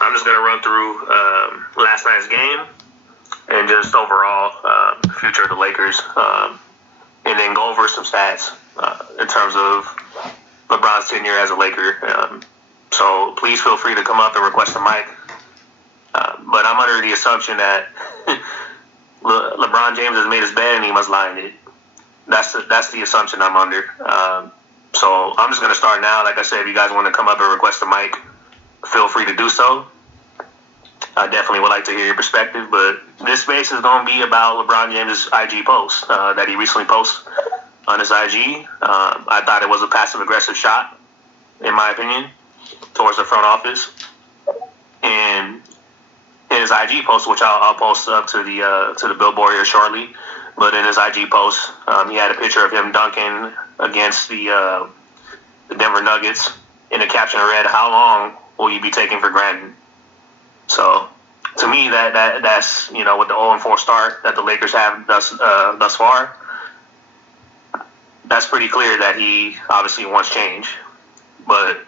I'm just going to run through last night's game and just overall future of the Lakers, and then go over some stats in terms of LeBron's tenure as a Laker. So please feel free to come up and request a mic. But I'm under the assumption that LeBron James has made his bed and he must lie in it. That's the assumption I'm under. So I'm just going to start now. Like I said, if you guys want to come up and request a mic, feel free to do so. I definitely would like to hear your perspective, but this space is going to be about LeBron James' IG post that he recently posted on his IG. I thought it was a passive-aggressive shot, in my opinion, towards the front office. And in his IG post, which I'll post up to the billboard here shortly, but in his IG post, he had a picture of him dunking against the Denver Nuggets, and the caption read, "How long will you be taken for granted?" So, to me, that's with the 0-4 start that the Lakers have thus far, that's pretty clear that he obviously wants change. But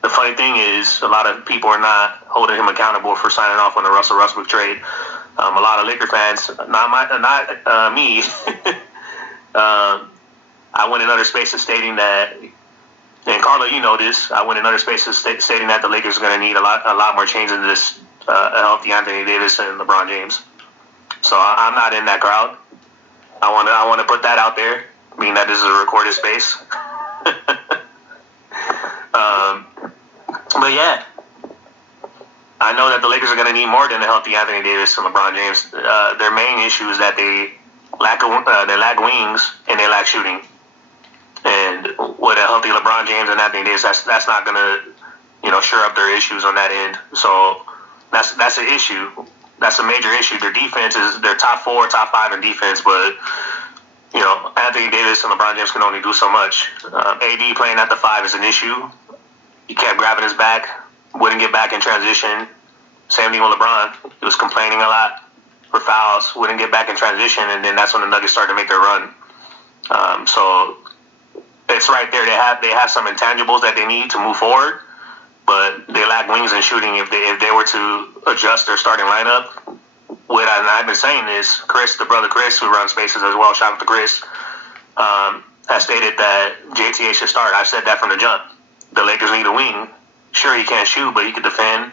the funny thing is, a lot of people are not holding him accountable for signing off on the Russell Westbrook trade. A lot of Laker fans, not me. I went in other spaces stating that, and Carla, you know this. I went in other spaces stating that the Lakers are going to need a lot more change in this healthy Anthony Davis and LeBron James. So I'm not in that crowd. I want to put that out there, being that this is a recorded space. But yeah, I know that the Lakers are going to need more than a healthy Anthony Davis and LeBron James. Their main issue is that they lack wings and they lack shooting. And with a healthy LeBron James and Anthony Davis, that's not going to shore up their issues on that end. So that's an issue. That's a major issue. Their defense is their top 4, top 5 in defense, but Anthony Davis and LeBron James can only do so much. AD playing at the 5 is an issue. He kept grabbing his back, wouldn't get back in transition. Same thing with LeBron. He was complaining a lot for fouls, wouldn't get back in transition, and then that's when the Nuggets started to make their run. So it's right there. They have some intangibles that they need to move forward, but they lack wings and shooting. If they were to adjust their starting lineup, I've been saying this, Chris, the brother Chris, who runs spaces as well, shout out to Chris, has stated that JTA should start. I said that from the jump. The Lakers need a wing. Sure, he can't shoot, but he can defend.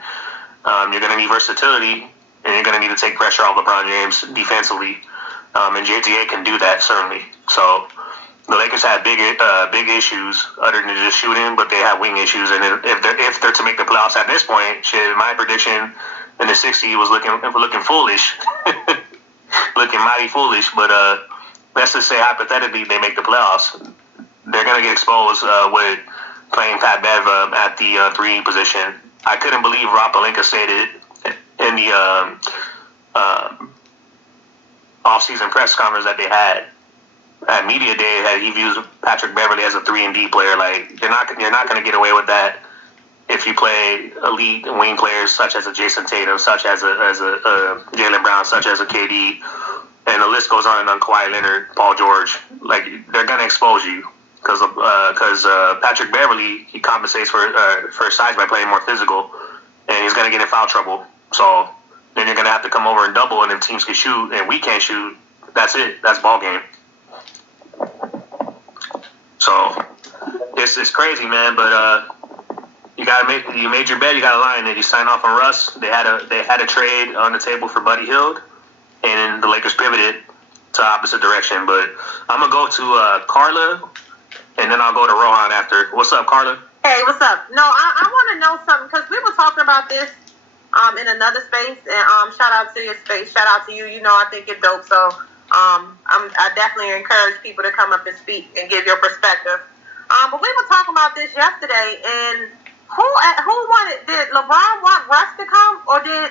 You're going to need versatility, and you're going to need to take pressure off LeBron James defensively. And JTA can do that, certainly. So the Lakers have big issues other than just shooting, but they have wing issues. And if they're to make the playoffs at this point, my prediction in the 60 was looking foolish, looking mighty foolish. But let's just say hypothetically they make the playoffs, they're going to get exposed with playing Pat Bev at the 3 position. I couldn't believe Rob Pelinka stated in the off-season press conference that they had at media day that he views Patrick Beverley as a 3-and-D player. Like you're not going to get away with that if you play elite wing players such as a Jason Tatum, such as a Jaylen Brown, such as a KD, and the list goes on Kawhi Leonard, Paul George. Like they're going to expose you. Because Patrick Beverley, he compensates for his size by playing more physical, and he's going to get in foul trouble. So then you're going to have to come over and double, and if teams can shoot and we can't shoot, that's it. That's ball game. So it's crazy, man. But you made your bet. You got to lie in it. You signed off on Russ. They had a trade on the table for Buddy Hield, and the Lakers pivoted to opposite direction. But I'm gonna go to Carla. And then I'll go to Rohan after. What's up, Carla? Hey, what's up? No, I want to know something because we were talking about this in another space, and shout out to your space, shout out to you. I think you're dope, so I definitely encourage people to come up and speak and give your perspective. But we were talking about this yesterday, and who wanted? Did LeBron want Russ to come, or did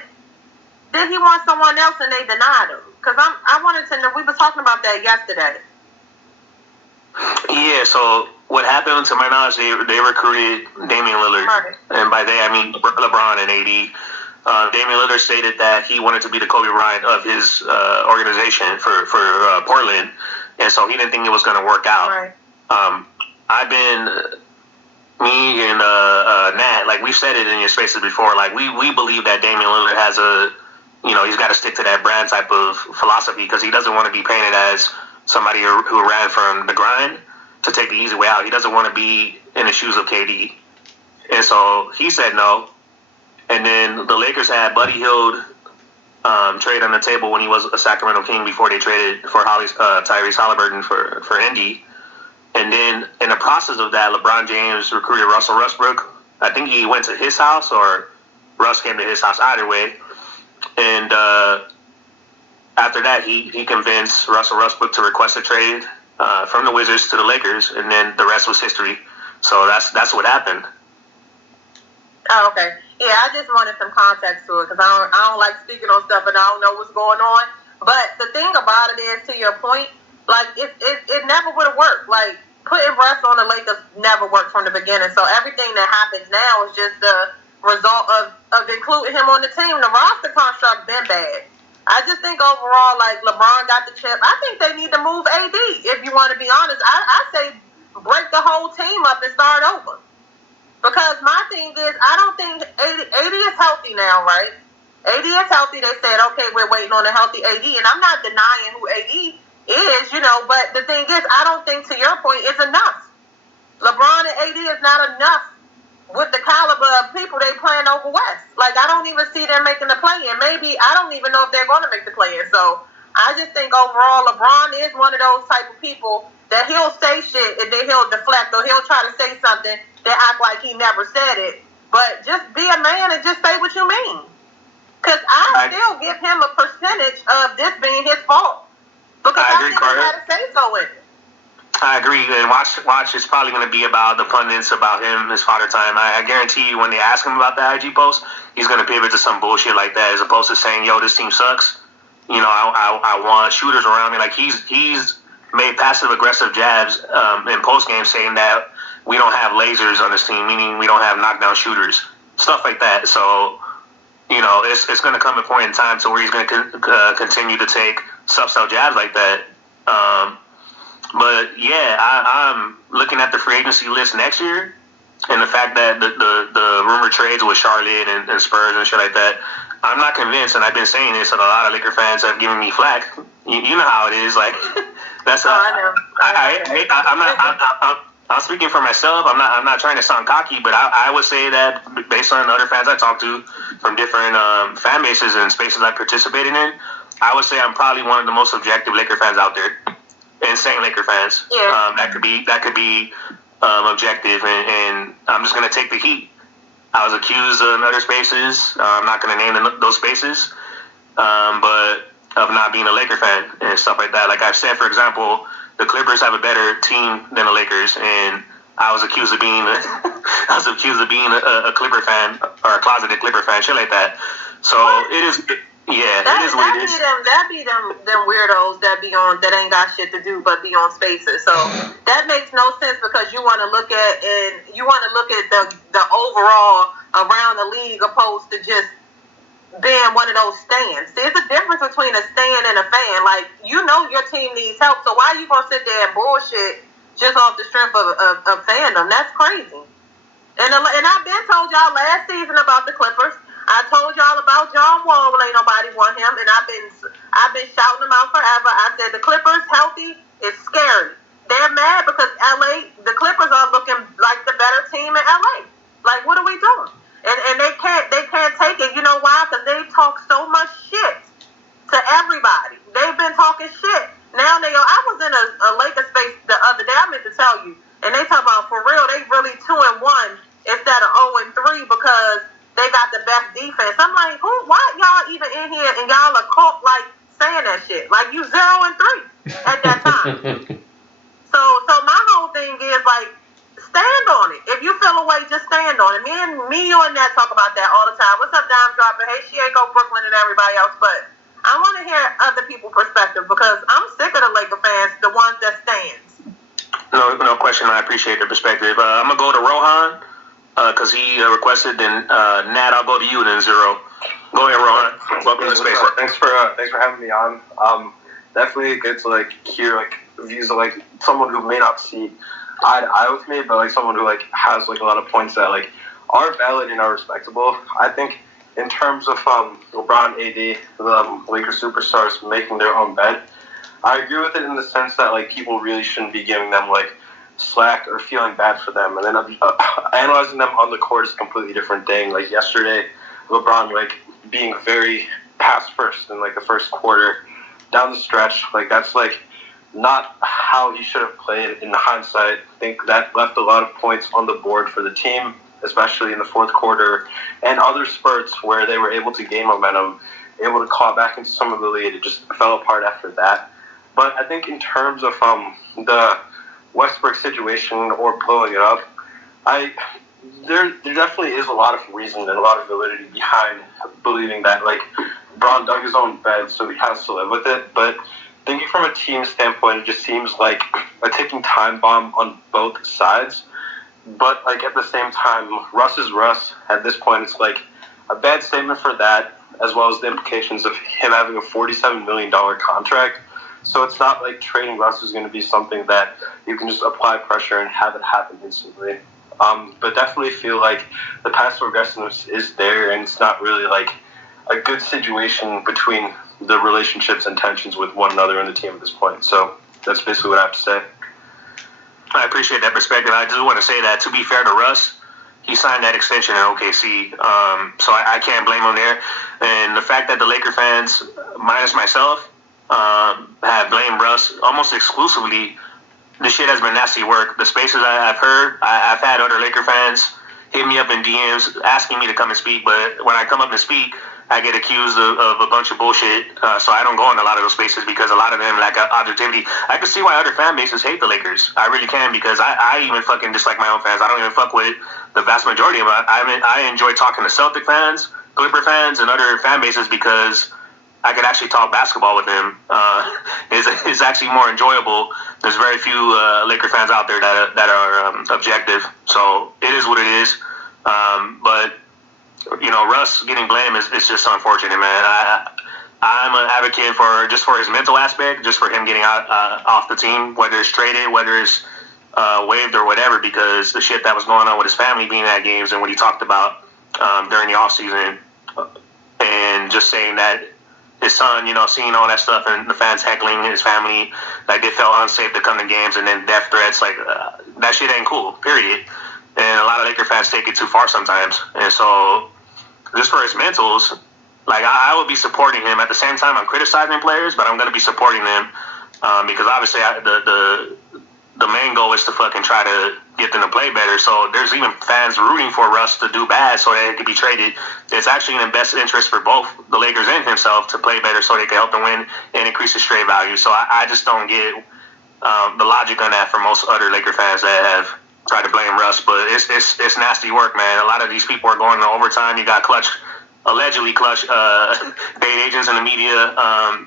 he want someone else and they denied him? Because I wanted to know. We were talking about that yesterday. Yeah, so what happened, to my knowledge, they recruited Damian Lillard. Right. And by they, I mean LeBron and AD. Damian Lillard stated that he wanted to be the Kobe Bryant of his organization for Portland, and so he didn't think it was going to work out. Right. I've been me and Nat, like we've said it in your spaces before, like we believe that Damian Lillard has he's got to stick to that brand type of philosophy because he doesn't want to be painted as somebody who ran from the grind to take the easy way out. He doesn't want to be in the shoes of KD. And so he said no. And then the Lakers had Buddy Hield trade on the table when he was a Sacramento King before they traded for Tyrese Halliburton for Indy. And then in the process of that, LeBron James recruited Russell Westbrook. I think he went to his house or Russ came to his house, either way. And after that, he convinced Russell Westbrook to request a trade from the Wizards to the Lakers, and then the rest was history. So that's what happened. Oh, okay. Yeah, I just wanted some context to it because I don't like speaking on stuff and I don't know what's going on. But the thing about it is, to your point, like it never would have worked. Like putting Russ on the Lakers never worked from the beginning. So everything that happens now is just the result of including him on the team. The roster construct been bad. I just think overall, like LeBron got the chip. I think they need to move AD. If you want to be honest, I say break the whole team up and start over. Because my thing is, I don't think AD is healthy now, right? AD is healthy. They said, okay, we're waiting on a healthy AD. And I'm not denying who AD is, but the thing is, I don't think, to your point, it's enough. LeBron and AD is not enough with the caliber of people they playing over West. Like, I don't even see them making the play-in. Maybe, I don't even know if they're going to make the play-in. So, I just think overall, LeBron is one of those type of people that he'll say shit and then he'll deflect or he'll try to say something that act like he never said it. But just be a man and just say what you mean. Because I still give him a percentage of this being his fault. Because I think he had to say so in it. I agree, and watch is probably going to be about the pundits, about him, his father time. I guarantee you when they ask him about the IG post, he's going to pivot to some bullshit like that as opposed to saying, yo, this team sucks. I want shooters around me. Like, he's made passive-aggressive jabs in post-game saying that we don't have lasers on this team, meaning we don't have knockdown shooters, stuff like that. So, it's going to come a point in time to where he's going to continue to take sub-cell jabs like that. But yeah, I'm looking at the free agency list next year, and the fact that the rumored trades with Charlotte and Spurs and shit like that, I'm not convinced, and I've been saying this, and a lot of Laker fans have given me flack. You know how it is, like that's. I'm speaking for myself. I'm not trying to sound cocky, but I would say that based on other fans I talked to from different fan bases and spaces I participated in, I would say I'm probably one of the most objective Laker fans out there. Insane Laker fans. Yeah. That could be objective, and I'm just gonna take the heat. I was accused in other spaces. I'm not gonna name those spaces, but of not being a Laker fan and stuff like that. Like I've said, for example, the Clippers have a better team than the Lakers, and I was accused of being a Clipper fan or a closeted Clipper fan, shit like that. So it is. Yeah, that is what it is. That be them weirdos that be on that ain't got shit to do but be on spaces. So that makes no sense because you want to look at the overall around the league opposed to just being one of those stands. There's a difference between a stand and a fan. Like your team needs help, so why are you gonna sit there and bullshit just off the strength of fandom? That's crazy. And I've been told y'all last season about the Clippers. I told y'all about John Wall when ain't nobody want him, and I've been shouting him out forever. I said the Clippers healthy is scary. They're mad because the Clippers are looking like the better team in LA. Like, what are we doing? And they can't take it. You know why? Because they talk so much shit to everybody. They've been talking shit. Now I was in a Lakers space the other day. I meant to tell you, and they talk about for real. They really 2-1 instead of 0-3 because they got the best defense. I'm like, why y'all even in here and y'all are caught like saying that shit? Like you 0-3 at that time. So my whole thing is like, stand on it. If you feel a way, just stand on it. Me, you and Nat talk about that all the time. What's up, Dime Dropper? Hey, Shieko, Brooklyn, and everybody else. But I want to hear other people's perspective because I'm sick of the Laker fans, the ones that stands. No question. I appreciate the perspective. I'm gonna go to Rohan. Because he requested, then Nat, I'll go to you, then Zero. Go ahead, Rohan. Welcome to the space. Thanks for having me on. Definitely good to hear views of someone who may not see eye with me, but like someone who like has like a lot of points that like are valid and are respectable. I think in terms of LeBron, AD, the Lakers superstars making their own bed, I agree with it in the sense that like people really shouldn't be giving them like slack or feeling bad for them, and then analyzing them on the court is a completely different thing. Like yesterday, LeBron like being very pass first in like the first quarter down the stretch, like that's like not how he should have played. In hindsight, I think that left a lot of points on the board for the team, especially in the fourth quarter and other spurts where they were able to gain momentum, able to claw back into some of the lead. It just fell apart after that. But I think in terms of the Westbrook situation or blowing it up, there definitely is a lot of reason and a lot of validity behind believing that like Braun dug his own bed, so he has to live with it. But thinking from a team standpoint, it just seems like a ticking time bomb on both sides. But like at the same time, Russ is Russ. At this point, it's like a bad statement for that, as well as the implications of him having a $47 million contract. So it's not like trading Russ is going to be something that you can just apply pressure and have it happen instantly. But definitely feel like the passive aggressiveness is there, and it's not really like a good situation between the relationships and tensions with one another in the team at this point. So that's basically what I have to say. I appreciate that perspective. I just want to say that, to be fair to Russ, he signed that extension in OKC, so I can't blame him there. And the fact that the Laker fans, minus myself, have blamed Russ almost exclusively, this shit has been nasty work. The spaces I've heard, I've had other Laker fans hit me up in DMs asking me to come and speak, but when I come up and speak, I get accused of a bunch of bullshit, so I don't go in a lot of those spaces because a lot of them lack objectivity. I can see why other fan bases hate the Lakers. I really can, because I even fucking dislike my own fans. I don't even fuck with the vast majority of them. I enjoy talking to Celtic fans, Clipper fans, and other fan bases because I could actually talk basketball with them. It's actually more enjoyable. There's very few Laker fans out there that are objective, so it is what it is. But you know, Russ getting blamed is just unfortunate, man. I'm an advocate for his mental aspect, just for him getting out off the team, whether it's traded, whether it's waived or whatever, because the shit that was going on with his family being at games and what he talked about during the offseason, and just saying that his son, you know, seeing all that stuff and the fans heckling his family, like they felt unsafe to come to games, and then death threats, like that shit ain't cool, period. And a lot of Laker fans take it too far sometimes. And so, just for his mentals, like I would be supporting him. At the same time, I'm criticizing players, but I'm going to be supporting them because obviously the main goal is to fucking try to get them to play better. So there's even fans rooting for Russ to do bad so that he could be traded. It's actually in the best interest for both the Lakers and himself to play better so they can help them win and increase his trade value. So I just don't get the logic on that for most other Laker fans that have tried to blame Russ. But it's nasty work, man. A lot of these people are going to overtime. You got allegedly clutch paid agents in the media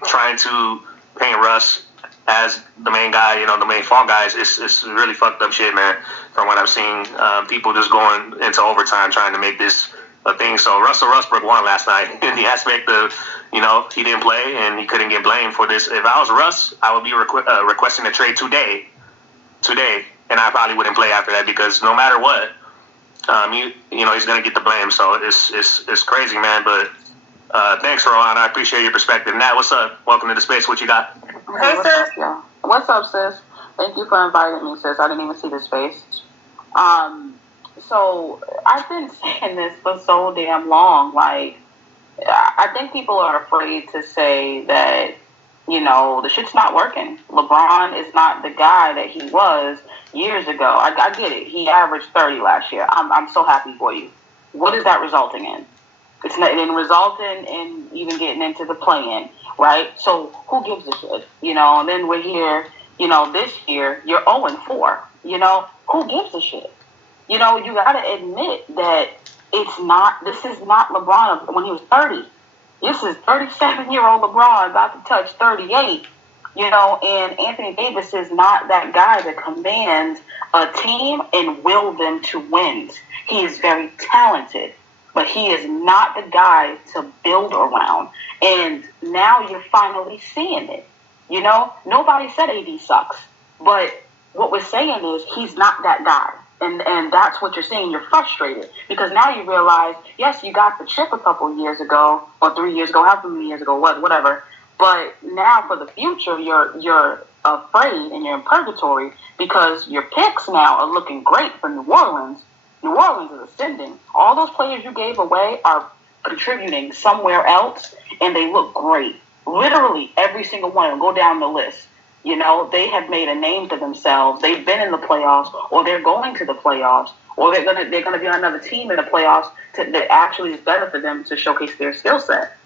trying to paint Russ as the main guy, you know, the main fall guys. It's really fucked up shit, man, from what I've seen. People just going into overtime trying to make this a thing. So Russell Westbrook won last night in the aspect of, you know, he didn't play and he couldn't get blamed for this. If I was Russ, I would be requesting a trade today, and I probably wouldn't play after that, because no matter what, you know, he's gonna get the blame. So it's crazy, man. But thanks, Rohan. I appreciate your perspective. Nat, what's up? Welcome to the space. What you got? Hey, sis. What's up, sis? Thank you for inviting me, sis. I didn't even see the space. So I've been saying this for so damn long. Like, I think people are afraid to say that, you know, the shit's not working. LeBron is not the guy that he was years ago. I get it. He averaged 30 last year. I'm so happy for you. What is that resulting in? It's not resulting in even getting into the play-in, right? So who gives a shit? You know, and then we're here, you know, this year, you're 0-4. You know, who gives a shit? You know, you got to admit that this is not LeBron when he was 30. This is 37-year-old LeBron about to touch 38. You know, and Anthony Davis is not that guy to command a team and will them to wins. He is very talented, but he is not the guy to build around. And now you're finally seeing it. You know, nobody said AD sucks, but what we're saying is he's not that guy. And that's what you're saying. You're frustrated because now you realize, yes, you got the chip a couple of years ago or 3 years ago, however many years ago, whatever. But now for the future, you're afraid and you're in purgatory because your picks now are looking great for New Orleans. New Orleans is ascending. All those players you gave away are contributing somewhere else, and they look great. Literally every single one of them. Go down the list. You know, they have made a name for themselves. They've been in the playoffs, or they're going to the playoffs, or they're gonna be on another team in the playoffs that actually is better for them to showcase their skill set.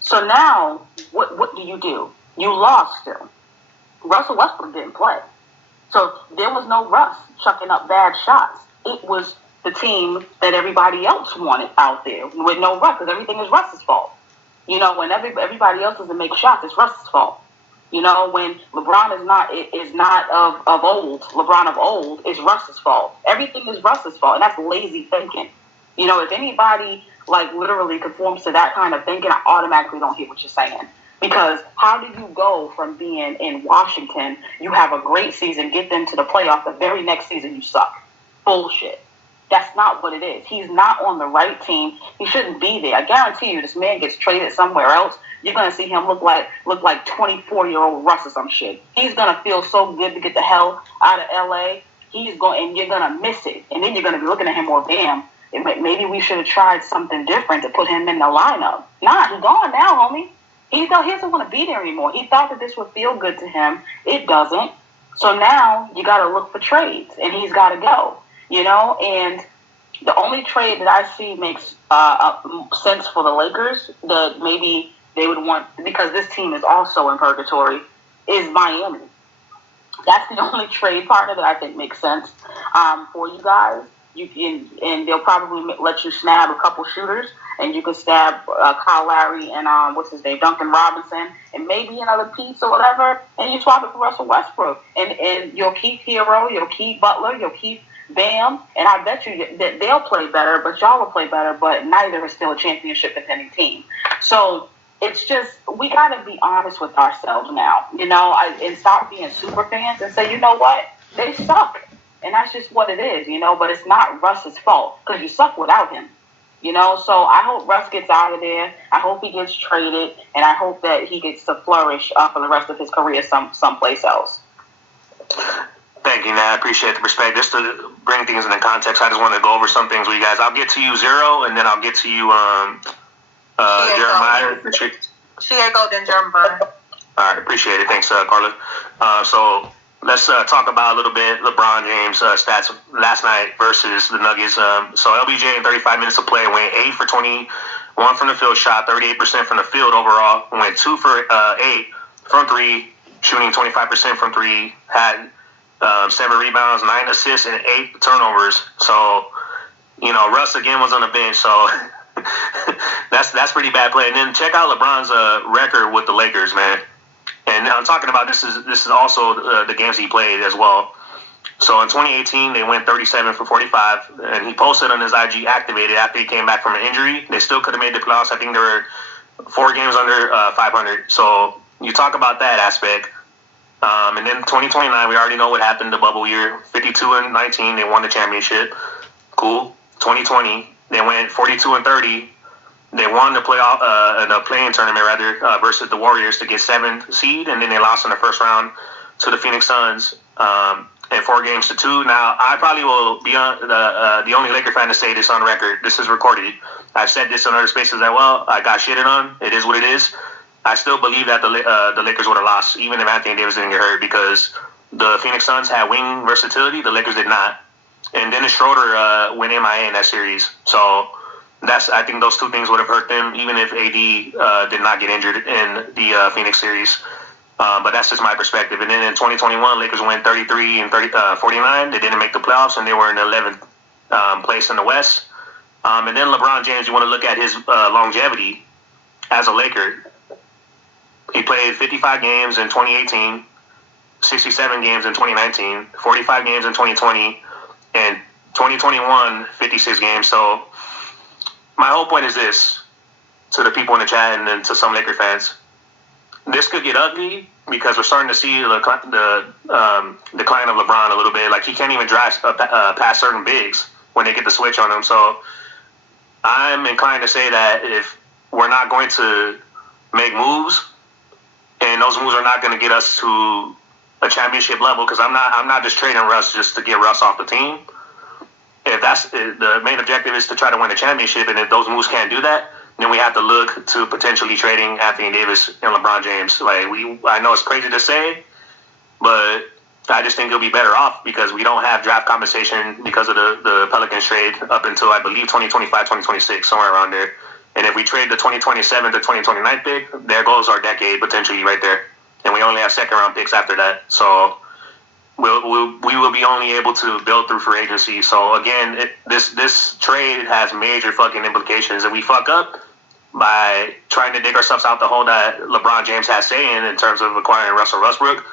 So now, what do? You lost still. Russell Westbrook didn't play, so there was no Russ chucking up bad shots. It was the team that everybody else wanted out there with no Russ, because everything is Russ's fault. You know, when everybody else doesn't make shots, it's Russ's fault. You know, when LeBron is not of old, LeBron of old is Russ's fault. Everything is Russ's fault, and that's lazy thinking. You know, if anybody like literally conforms to that kind of thinking, I automatically don't hear what you're saying. Because how do you go from being in Washington, you have a great season, get them to the playoff, the very next season you suck? Bullshit. That's not what it is. He's not on the right team. He shouldn't be there. I guarantee you, this man gets traded somewhere else. You're gonna see him look like 24-year-old Russ or some shit. He's gonna feel so good to get the hell out of LA. And you're gonna miss it. And then you're gonna be looking at him, well, damn, maybe we should have tried something different to put him in the lineup. Nah, he's gone now, homie. He doesn't want to be there anymore. He thought that this would feel good to him. It doesn't. So now you gotta look for trades, and he's gotta go. You know, and the only trade that I see makes sense for the Lakers that maybe they would want, because this team is also in purgatory, is Miami. That's the only trade partner that I think makes sense for you guys. And they'll probably let you snag a couple shooters, and you can stab Kyle Lowry and what's his name, Duncan Robinson, and maybe another piece or whatever, and you swap it for Russell Westbrook, and you'll keep Hero, you'll keep Butler, you'll keep Bam, and I bet you that they'll play better, but y'all will play better, but neither is still a championship contending team. So it's just, we got to be honest with ourselves now, you know, and stop being super fans and say, you know what, they suck. And that's just what it is, you know, but it's not Russ's fault because you suck without him, you know. So I hope Russ gets out of there. I hope he gets traded, and I hope that he gets to flourish for the rest of his career someplace else. Thank you, Nat. I appreciate the perspective. Just to bring things into context, I just want to go over some things with you guys. I'll get to you, Zero, and then I'll get to you, Jeremiah. Chiego, then Jeremiah. All right, appreciate it. Thanks, Carla. So let's talk about a little bit LeBron James' stats last night versus the Nuggets. So LBJ in 35 minutes of play went 8 for 21 from the field shot, 38% from the field overall. Went 2 for 8 from 3, shooting 25% from 3. Had 7 rebounds, 9 assists, and 8 turnovers. So, you know, Russ again was on the bench. So that's pretty bad play. And then check out LeBron's record with the Lakers, man. And I'm talking about this is also the games he played as well. So in 2018, they went 37 for 45, and he posted on his IG activated after he came back from an injury. They still could have made the playoffs. I think there were 4 games under 500. So you talk about that aspect. And then 2029, we already know what happened the bubble year. 52-19, they won the championship. Cool. 2020, they went 42-30. They won the play-in tournament versus the Warriors to get 7th seed, and then they lost in the first round to the Phoenix Suns, and 4-2. Now, I probably will be the only Laker fan to say this on record. This is recorded. I've said this on other spaces as well. I got shitted on. It is what it is. I still believe that the Lakers would have lost, even if Anthony Davis didn't get hurt, because the Phoenix Suns had wing versatility. The Lakers did not. And Dennis Schroeder went MIA in that series. So I think those 2 things would have hurt them, even if AD did not get injured in the Phoenix series. But that's just my perspective. And then in 2021, Lakers went 33-49. They didn't make the playoffs, and they were in the 11th place in the West. And then LeBron James, you want to look at his longevity as a Laker. He played 55 games in 2018, 67 games in 2019, 45 games in 2020, and 2021, 56 games. So my whole point is this, to the people in the chat and then to some Laker fans. This could get ugly because we're starting to see the decline of LeBron a little bit. Like, he can't even drive past certain bigs when they get the switch on him. So I'm inclined to say that if we're not going to make moves, and those moves are not going to get us to a championship level, because I'm not just trading Russ just to get Russ off the team. If that's the main objective is to try to win a championship, and if those moves can't do that, then we have to look to potentially trading Anthony Davis and LeBron James. Like, I know it's crazy to say, but I just think it'll be better off because we don't have draft compensation because of the Pelicans trade up until, I believe, 2025, 2026, somewhere around there. And if we trade the 2027 to 2029 pick, there goes our decade potentially right there. And we only have second round picks after that. So we will be only able to build through free agency. So again, this trade has major fucking implications. If we fuck up by trying to dig ourselves out the hole that LeBron James has say in terms of acquiring Russell Westbrook,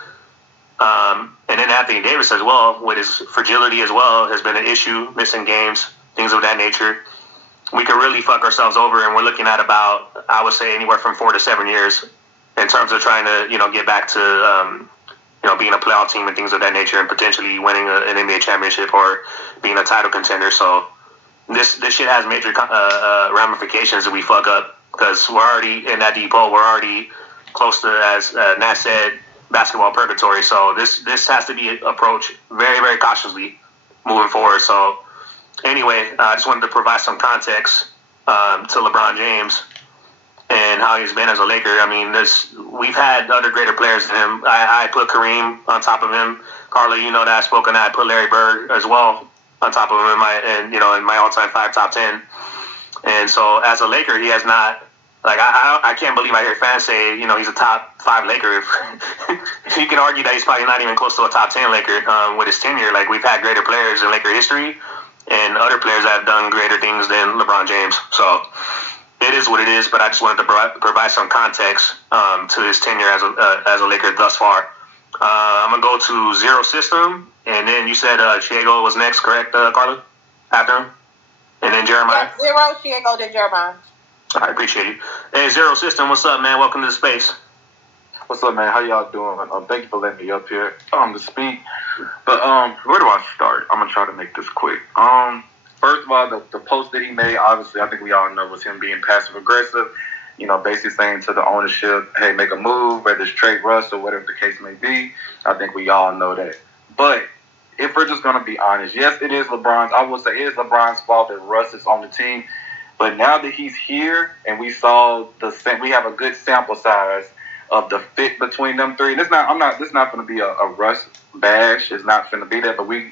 and then Anthony Davis as well, with his fragility as well, has been an issue, missing games, things of that nature. We could really fuck ourselves over, and we're looking at about, I would say, anywhere from 4 to 7 years in terms of trying to, get back to, being a playoff team and things of that nature, and potentially winning an NBA championship or being a title contender. So this shit has major ramifications if we fuck up, because we're already in that deep hole. We're already close to, as Nat said, basketball purgatory. So this has to be approached very, very cautiously moving forward. So anyway, I just wanted to provide some context to LeBron James and how he's been as a Laker. I mean, we've had other greater players than him. I put Kareem on top of him. Carla, you know that I spoke on that. I put Larry Bird as well on top of him in my all-time 5 top 10. And so as a Laker, he has not. Like, I can't believe I hear fans say, he's a top 5 Laker. If you can argue that he's probably not even close to a top 10 Laker with his tenure. Like, we've had greater players in Laker history and other players that have done greater things than LeBron James. So it is what it is, but I just wanted to provide some context to his tenure as a Laker thus far. I'm going to go to Zero System, and then you said Chiego was next, correct, Carla? After him? And then Jeremiah? Yeah, Zero, Chiego, then Jeremiah. I appreciate you. Hey, Zero System, what's up, man? Welcome to the space. What's up, man? How y'all doing? Thank you for letting me up here to speak. But where do I start? I'm gonna try to make this quick. First of all, the post that he made, obviously, I think we all know was him being passive aggressive. Basically saying to the ownership, "Hey, make a move, whether it's trade Russ or whatever the case may be." I think we all know that. But if we're just gonna be honest, yes, it is LeBron's. I will say it is LeBron's fault that Russ is on the team. But now that he's here and we saw we have a good sample size of the fit between them three. And this not going to be a Russ bash. It's not going to be that. But we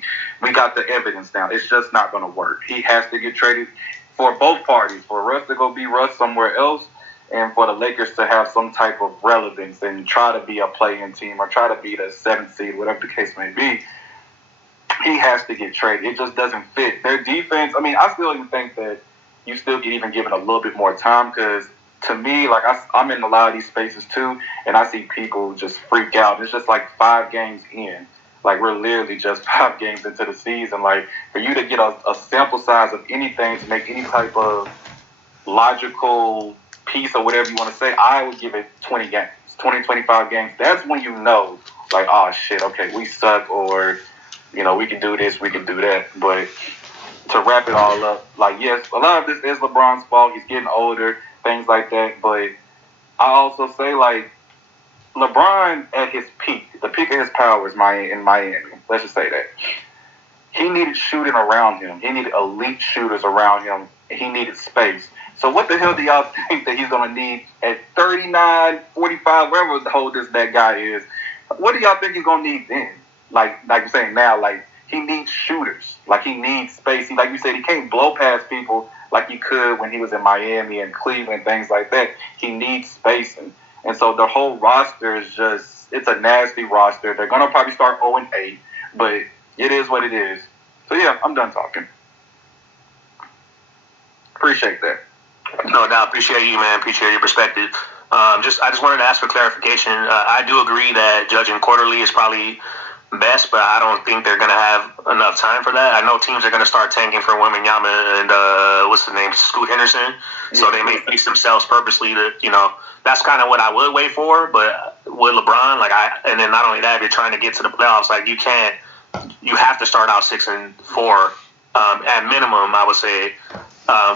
got the evidence now. It's just not going to work. He has to get traded for both parties. For Russ to go be Russ somewhere else, and for the Lakers to have some type of relevance and try to be a play-in team or try to be the 7th seed, whatever the case may be. He has to get traded. It just doesn't fit. Their defense. I mean, I still even think that you still get even given a little bit more time, because to me, like, I'm in a lot of these spaces too, and I see people just freak out. It's just like 5 games in. Like, we're literally just 5 games into the season. Like, for you to get a sample size of anything to make any type of logical piece or whatever you want to say, I would give it 20 games, 20, 25 games. That's when you know, like, oh, shit, okay, we suck, or, we can do this, we can do that. But to wrap it all up, like, yes, a lot of this is LeBron's fault. He's getting older, things like that. But I also say, like, LeBron at his peak, the peak of his powers in Miami, let's just say that, he needed shooting around him. He needed elite shooters around him. He needed space. So what the hell do y'all think that he's going to need at 39, 45, wherever the hell that guy is? What do y'all think he's going to need then? Like you're saying now, like, he needs shooters. Like, he needs space. Like you said, he can't blow past people like he could when he was in Miami and Cleveland, things like that. He needs spacing. And so the whole roster is just, it's a nasty roster. They're going to probably start 0-8, but it is what it is. So, yeah, I'm done talking. Appreciate that. No doubt. Appreciate you, man. Appreciate your perspective. I just wanted to ask for clarification. I do agree that judging quarterly is probably best, but I don't think they're going to have enough time for that. I know teams are going to start tanking for Wembanyama and what's his name, Scoot Henderson. So they may fix themselves purposely to, that's kind of what I would wait for. But with LeBron, and then not only that, if you're trying to get to the playoffs, you have to start out 6-4 at minimum, I would say.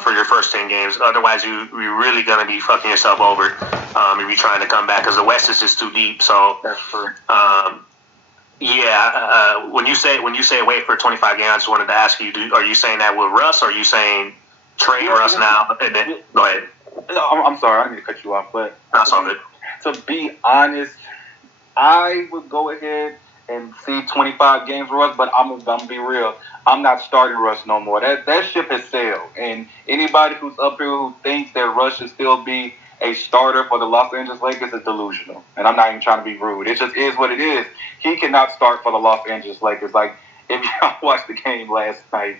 For your first 10 games. Otherwise, you're really going to be fucking yourself over if you're trying to come back because the West is just too deep. So that's true. When you say wait for 25 games, I just wanted to ask you: are you saying that with Russ, or are you saying trade Russ now? And then go ahead. I'm sorry, I need to cut you off, but that's all good. To be honest, I would go ahead and see 25 games for Russ, but I'm gonna be real. I'm not starting Russ no more. That ship has sailed. And anybody who's up here who thinks that Russ should still be a starter for the Los Angeles Lakers is delusional. And I'm not even trying to be rude. It just is what it is. He cannot start for the Los Angeles Lakers. Like, if y'all watched the game last night,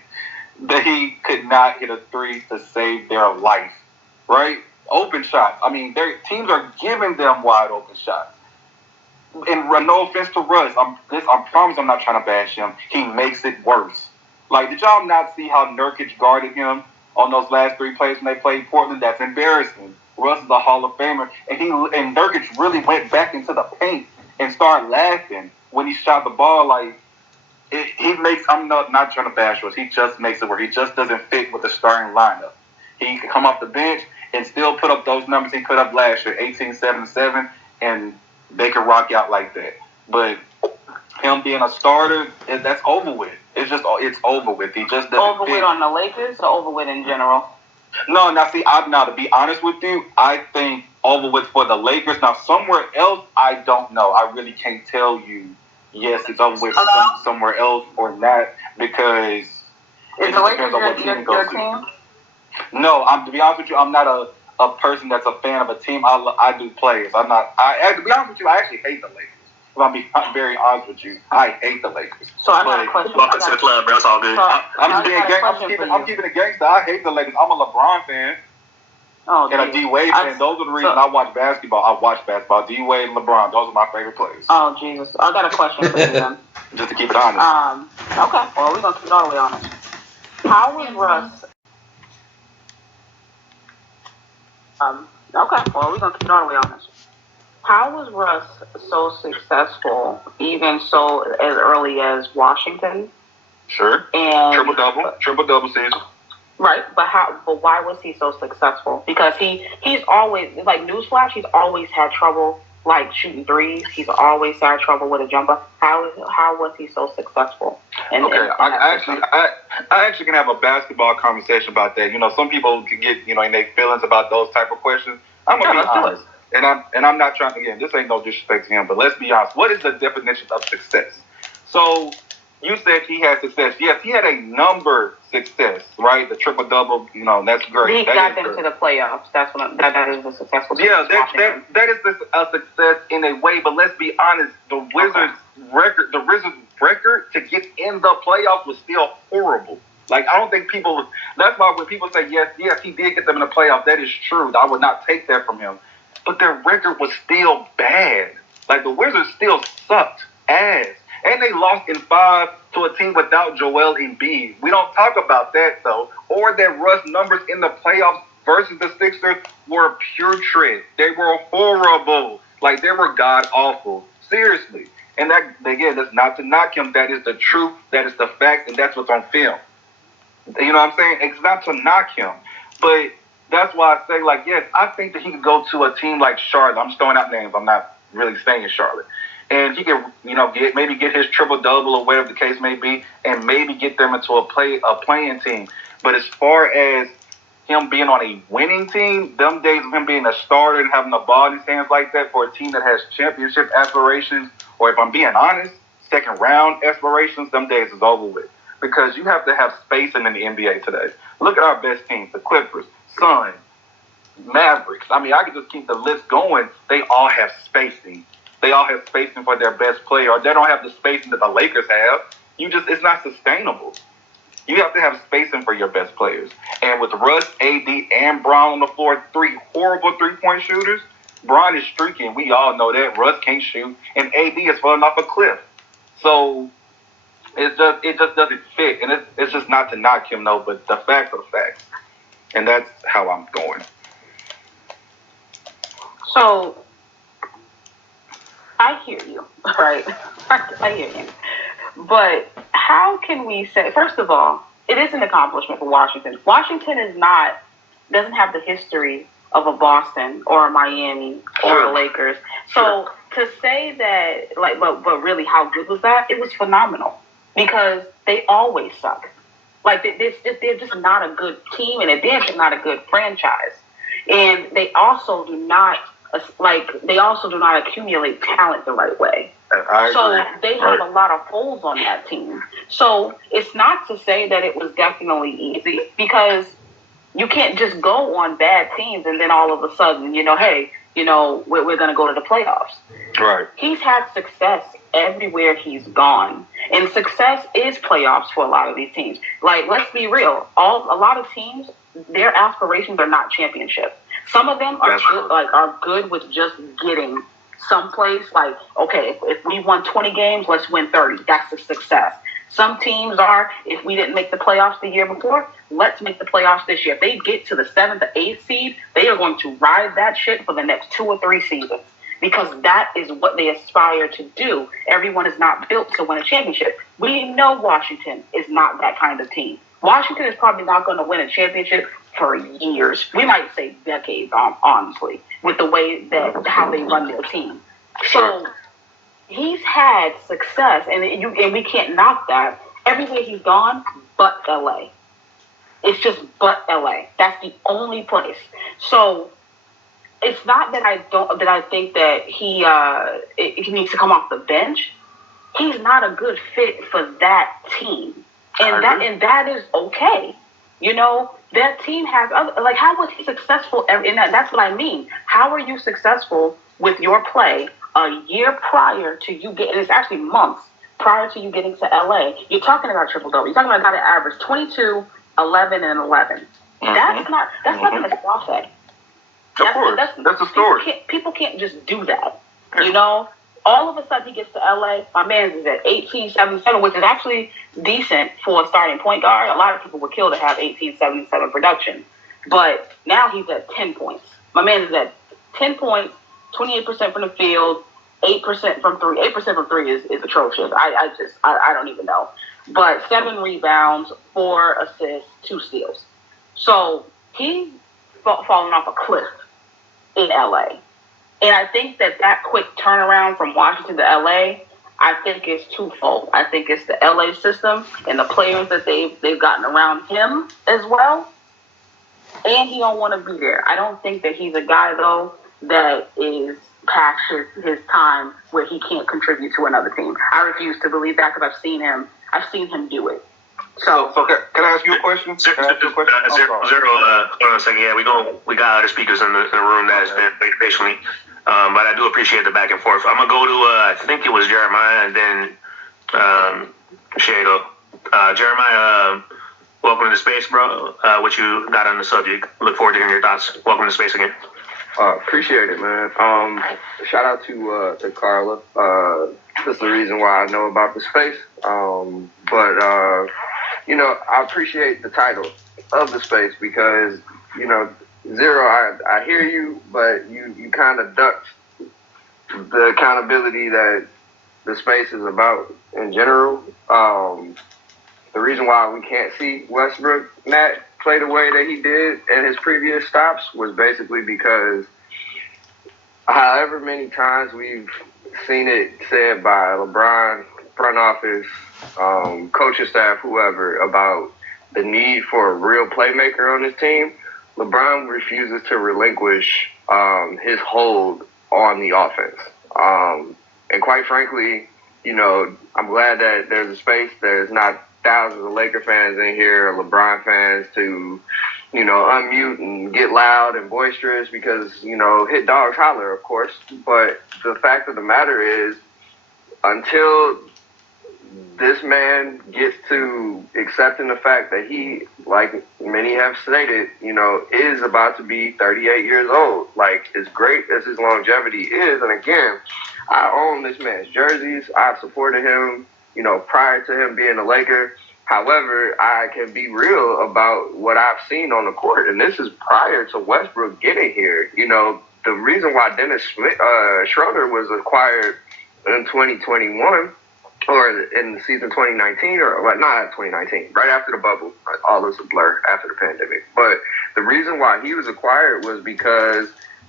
he could not hit a three to save their life. Right? Open shots. I mean, their teams are giving them wide open shots. And no offense to Russ, I promise I'm not trying to bash him. He makes it worse. Like, did y'all not see how Nurkic guarded him on those last 3 plays when they played Portland? That's embarrassing. Russ is a Hall of Famer, and Nurkic really went back into the paint and started laughing when he shot the ball. Like, he makes. I'm not trying to bash Russ. He just makes it work. He just doesn't fit with the starting lineup. He can come off the bench and still put up those numbers he put up last year, 18, 7, 7, and they can rock out like that. But him being a starter, that's over with. It's over with. He just doesn't over fit. with on the Lakers or over with in general? No, now see, now to be honest with you, I think over with for the Lakers. Now somewhere else, I don't know. I really can't tell you. Yes, it's over with somewhere else or not because is the Lakers your team? No, to be honest with you, I'm not a person that's a fan of a team. I do players. I'm not. To be honest with you, I actually hate the Lakers. I'm very honest with you. I hate the Lakers. So I got a question. Welcome to the club, bro. It's all good. I'm keeping it gangster. I hate the Lakers. I'm a LeBron fan. Oh, and a D-Wade fan. Those are the reasons I watch basketball. I watch basketball. D-Wade and LeBron. Those are my favorite players. Oh, Jesus. I got a question for you then. Just to keep it honest. Okay. Well, we're going to keep it all the way honest. How was Russ... okay. Well, we're going to keep it all the way honest. How was Russ so successful, even so as early as Washington? Sure. And triple double season. Right, but why was he so successful? Because he's always, like, newsflash, he's always had trouble, like, shooting threes. He's always had trouble with a jumper. How was he so successful? I actually can have a basketball conversation about that. You know, some people can get, in their feelings about those type of questions. I'm gonna be honest. And I'm not trying to, again, this ain't no disrespect to him, but let's be honest. What is the definition of success? So, you said he had success. Yes, he had a number success, right? The triple-double, that's great. He got them to the playoffs. That is a successful success. Yeah, that is a success in a way, but let's be honest. The Wizards' record to get in the playoffs was still horrible. Like, I don't think people, that's why when people say, yes, he did get them in the playoffs, that is true. I would not take that from him. But their record was still bad. Like, the Wizards still sucked ass. And they lost in 5 to a team without Joel Embiid. We don't talk about that, though. Or that Russ numbers in the playoffs versus the Sixers were putrid. They were horrible. Like, they were god-awful. Seriously. And that, again, that's not to knock him. That is the truth. That is the fact. And that's what's on film. You know what I'm saying? It's not to knock him. But that's why I say, like, yes, I think that he could go to a team like Charlotte. I'm just throwing out names. I'm not really saying Charlotte. And he can, get his triple-double or whatever the case may be, and maybe get them into a playing team. But as far as him being on a winning team, them days of him being a starter and having the ball in his hands like that for a team that has championship aspirations, or if I'm being honest, second-round aspirations, them days is over with. Because you have to have spacing in the NBA today. Look at our best teams, the Clippers, Suns, Mavericks. I mean, I could just keep the list going. They all have spacing. They all have spacing for their best player, or they don't have the spacing that the Lakers have. It's not sustainable. You have to have spacing for your best players. And with Russ, AD, and Bron on the floor, 3 horrible three-point shooters, Bron is streaking. We all know that. Russ can't shoot. And AD is falling off a cliff. So it just doesn't fit, and it's just not to knock him, no, but the facts are the facts, and that's how I'm going. So I hear you, right? I hear you. But how can we say, first of all, it is an accomplishment for Washington. Washington doesn't have the history of a Boston or a Miami or a Lakers. So to say that, like, but really, how good was that? It was phenomenal because they always suck. Like, they're just not a good team, and they're just not a good franchise. And they also do not accumulate talent the right way. So they have a lot of holes on that team. So it's not to say that it was definitely easy, because you can't just go on bad teams and then all of a sudden, hey, we're going to go to the playoffs. Right. He's had success everywhere he's gone. And success is playoffs for a lot of these teams. Like, let's be real. A lot of teams, their aspirations are not championship. Some of them are good with just getting someplace. Like, okay, if we won 20 games, let's win 30. That's a success. Some teams are, if we didn't make the playoffs the year before, let's make the playoffs this year. If they get to the 7th or 8th seed, they are going to ride that shit for the next 2 or 3 seasons, because that is what they aspire to do. Everyone is not built to win a championship. We know Washington is not that kind of team. Washington is probably not going to win a championship for years. We might say decades, honestly, with the way that how they run their team. So he's had success, and we can't knock that. Everywhere he's gone, but LA. It's just but LA. That's the only place. So it's not that I think that he needs to come off the bench. He's not a good fit for that team, and that is okay. That team has other, like, how was he successful? And that's what I mean. How are you successful with your play a year prior to you getting? It's actually months prior to you getting to LA. You're talking about triple double. You're talking about a guy that averaged 22, 11, and 11. Mm-hmm. That's not going to stop that. That's a story. People can't just do that. All of a sudden he gets to LA. My man is at 1877, which is actually decent for a starting point guard. A lot of people would kill to have 1877 production, but now he's at 10 points. My man is at 10 points, 28% from the field, 8% from three. 8% from three is atrocious. I don't even know. But 7 rebounds, 4 assists, 2 steals. So he's falling off a cliff in LA. And I think that quick turnaround from Washington to LA, I think is twofold. I think it's the LA system and the players that they've gotten around him as well. And he don't want to be there. I don't think that he's a guy, though, that is past his time where he can't contribute to another team. I refuse to believe that, because I've seen him do it. So can I ask you a question? Zero. Hold on a second. Yeah, we got other speakers in the room that has been patiently. But I do appreciate the back and forth. I'm gonna go to I think it was Jeremiah and then Shago. Jeremiah, welcome to the space, bro. What you got on the subject? Look forward to hearing your thoughts. Welcome to space again. Appreciate it, man. Shout out to Carla. That's the reason why I know about the space. But I appreciate the title of the space, because Zero, I hear you, but you kind of ducked the accountability that the space is about in general. The reason why we can't see Westbrook, Nat, play the way that he did in his previous stops was basically because however many times we've seen it said by LeBron, front office, coaching staff, whoever, about the need for a real playmaker on his team, LeBron refuses to relinquish his hold on the offense. And quite frankly, I'm glad that there's a space. There's not thousands of Laker fans in here or LeBron fans to, unmute and get loud and boisterous because, hit dogs holler, of course. But the fact of the matter is, until this man gets to accepting the fact that he, like many have stated, is about to be 38 years old. Like, as great as his longevity is, and again, I own this man's jerseys. I've supported him prior to him being a Laker. However, I can be real about what I've seen on the court, and this is prior to Westbrook getting here. The reason why Dennis Schroeder was acquired in 2021 or in the season 2019, or well, not 2019, right after the bubble. All is a blur after the pandemic. But the reason why he was acquired was because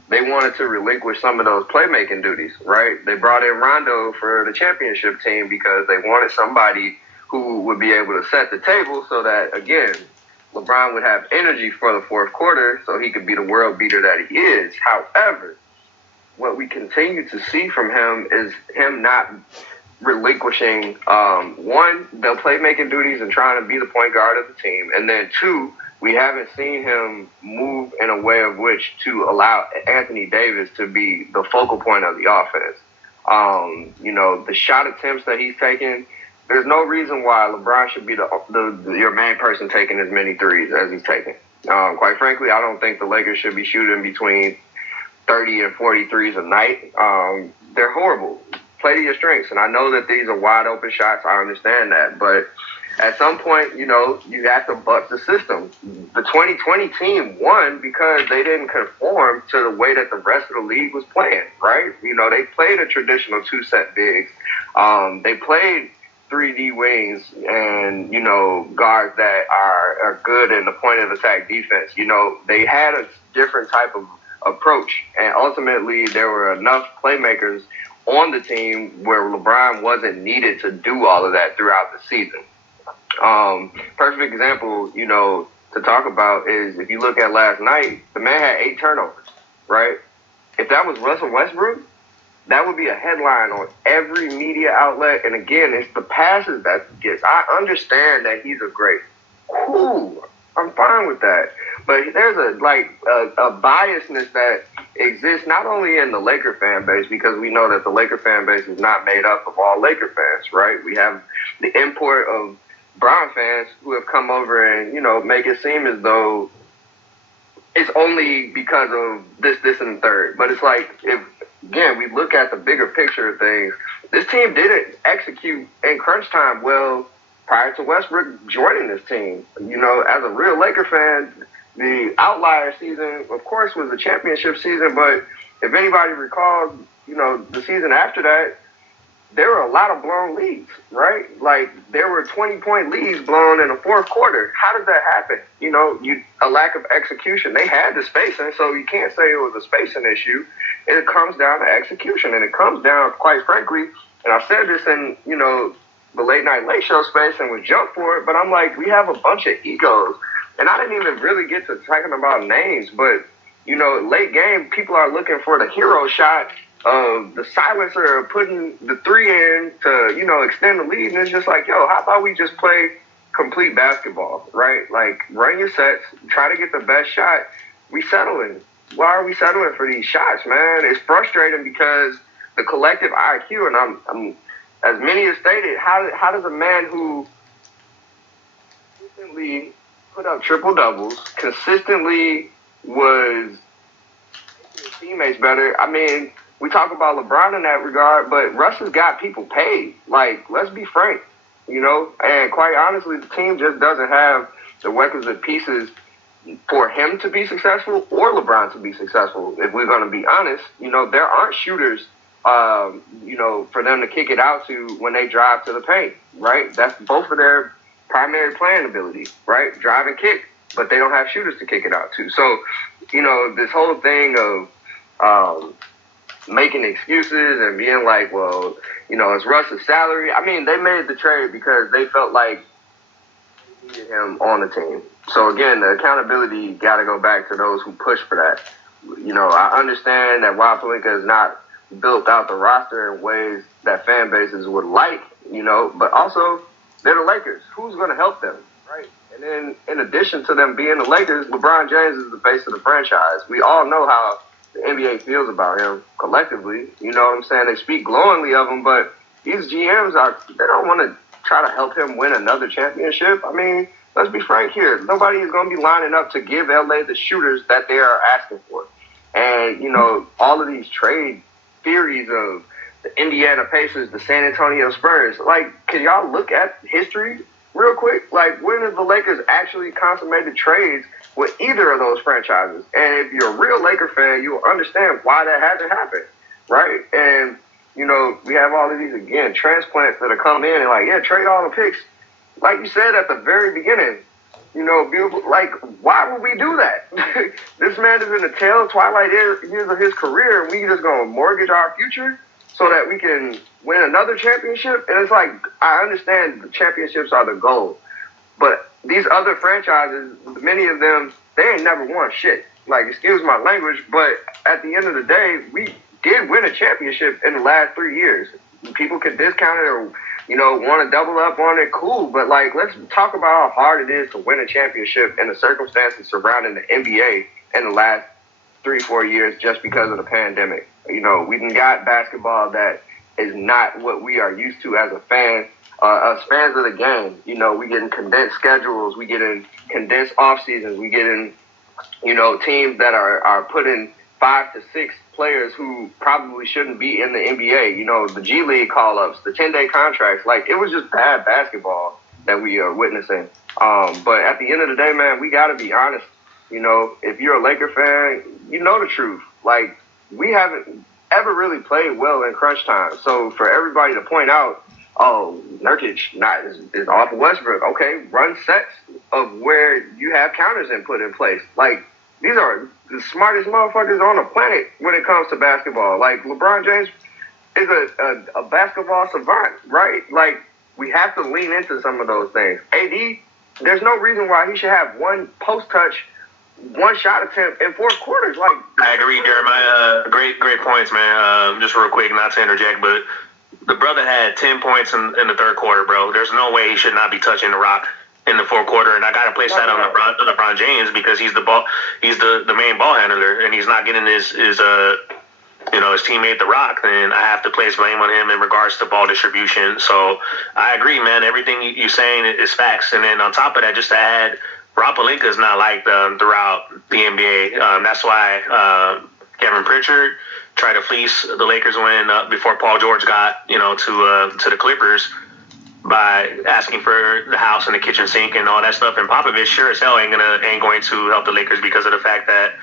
they wanted to relinquish some of those playmaking duties, right? They brought in Rondo for the championship team because they wanted somebody who would be able to set the table so that, again, LeBron would have energy for the fourth quarter so he could be the world beater that he is. However, what we continue to see from him is him not relinquishing, one, the playmaking duties and trying to be the point guard of the team. And then two, we haven't seen him move in a way of which to allow Anthony Davis to be the focal point of the offense. The shot attempts that he's taken, there's no reason why LeBron should be your main person taking as many threes as he's taking. Quite frankly, I don't think the Lakers should be shooting between 30 and 40 threes a night. They're horrible. Play to your strengths. And I know that these are wide open shots. I understand that. But at some point, you have to buck the system. The 2020 team won because they didn't conform to the way that the rest of the league was playing, right? They played a traditional two-set bigs. They played 3D wings and, guards that are good in the point of attack defense. They had a different type of approach. And ultimately, there were enough playmakers on the team where LeBron wasn't needed to do all of that throughout the season. Perfect example, to talk about is if you look at last night, the man had 8 turnovers, right? If that was Russell Westbrook, that would be a headline on every media outlet. And again, it's the passes that he gets. I understand that he's a great. Cool. I'm fine with that. But there's a biasness that exists not only in the Laker fan base, because we know that the Laker fan base is not made up of all Laker fans, right? We have the import of Bron fans who have come over and, make it seem as though it's only because of this, and the third. But it's like, if, again, we look at the bigger picture of things, this team didn't execute in crunch time well prior to Westbrook joining this team. As a real Laker fan, the outlier season, of course, was a championship season, but if anybody recalls, the season after that, there were a lot of blown leads, right? Like, there were 20-point leads blown in the fourth quarter. How does that happen? A lack of execution. They had the spacing, so you can't say it was a spacing issue. It comes down to execution, and it comes down, quite frankly, and I've said this in, the late night late show space and was jumped for it, but I'm like, we have a bunch of egos. And I didn't even really get to talking about names, but, late game, people are looking for the hero shot of the silencer of putting the 3 in to, extend the lead. And it's just like, how about we just play complete basketball, right? Like, run your sets, try to get the best shot. We settling. Why are we settling for these shots, man? It's frustrating because the collective IQ, and I'm as many have stated, how does a man who consistently put up triple doubles, consistently was making his teammates better? I mean, we talk about LeBron in that regard, but Russ has got people paid. Like, let's be frank, and quite honestly, the team just doesn't have the weapons and pieces for him to be successful or LeBron to be successful. If we're going to be honest, there aren't shooters for them to kick it out to when they drive to the paint, right? That's both of their primary playing ability, right? Drive and kick, but they don't have shooters to kick it out to. So, this whole thing of making excuses and being like, well, it's Russ's salary. I mean, they made the trade because they felt like they needed him on the team. So, again, the accountability got to go back to those who push for that. I understand that Rob Pelinka is not built out the roster in ways that fan bases would like, but also they're the Lakers. Who's going to help them, right? And then in addition to them being the Lakers, LeBron James is the face of the franchise. We all know how the NBA feels about him collectively. You know what I'm saying? They speak glowingly of him, but these GMs they don't want to try to help him win another championship. I mean, let's be frank here. Nobody is going to be lining up to give LA the shooters that they are asking for. And, all of these trade theories of the Indiana Pacers, the San Antonio Spurs. Like, can y'all look at history real quick? Like, when have the Lakers actually consummated trades with either of those franchises? And if you're a real Laker fan, you'll understand why that had to happen, right? And, you know, we have all of these, again, transplants that are coming in and like, yeah, trade all the picks. Like you said at the very beginning, you know, beautiful. Like, why would we do that? This man is in the twilight years of his career, and we just gonna mortgage our future so that we can win another championship. And it's like, I understand the championships are the goal, but these other franchises, many of them, they ain't never won shit. Like, excuse my language, but at the end of the day, we did win a championship in the last 3 years. People can discount it or, you know, want to double up on it, cool. But, like, let's talk about how hard it is to win a championship in the circumstances surrounding the NBA in the last 3-4 years just because of the pandemic. You know, we got basketball that is not what we are used to as a fan, as fans of the game. You know, we getting condensed schedules, we getting condensed off seasons, we getting, you know, teams that are putting 5 to 6 players who probably shouldn't be in the NBA. You know, the G League call-ups, the 10-day contracts. Like, it was just bad basketball that we are witnessing. But at the end of the day, man, we got to be honest. You know, if you're a Laker fan, you know the truth. Like, we haven't ever really played well in crunch time. So for everybody to point out, oh, Nurkic is off of Westbrook. Okay, run sets of where you have counters put in place. Like, these are the smartest motherfuckers on the planet when it comes to basketball. Like, LeBron James is a basketball savant, right? Like, we have to lean into some of those things. AD, there's no reason why he should have one post touch, one shot attempt in 4 quarters. Like, I agree, Jeremiah. Great points, man. Just real quick, not to interject, but the brother had 10 points in the third quarter, bro. There's no way he should not be touching the rock in the fourth quarter, and I gotta place that on LeBron James because he's the main ball handler, and he's not getting his teammate the rock. Then I have to place blame on him in regards to ball distribution. So I agree, man. Everything you're saying is facts, and then on top of that, just to add, Rob Pelinka is not liked throughout the NBA. That's why Kevin Pritchard tried to fleece the Lakers when before Paul George got to the Clippers, by asking for the house and the kitchen sink and all that stuff. And Popovich sure as hell ain't going to help the Lakers because of the fact that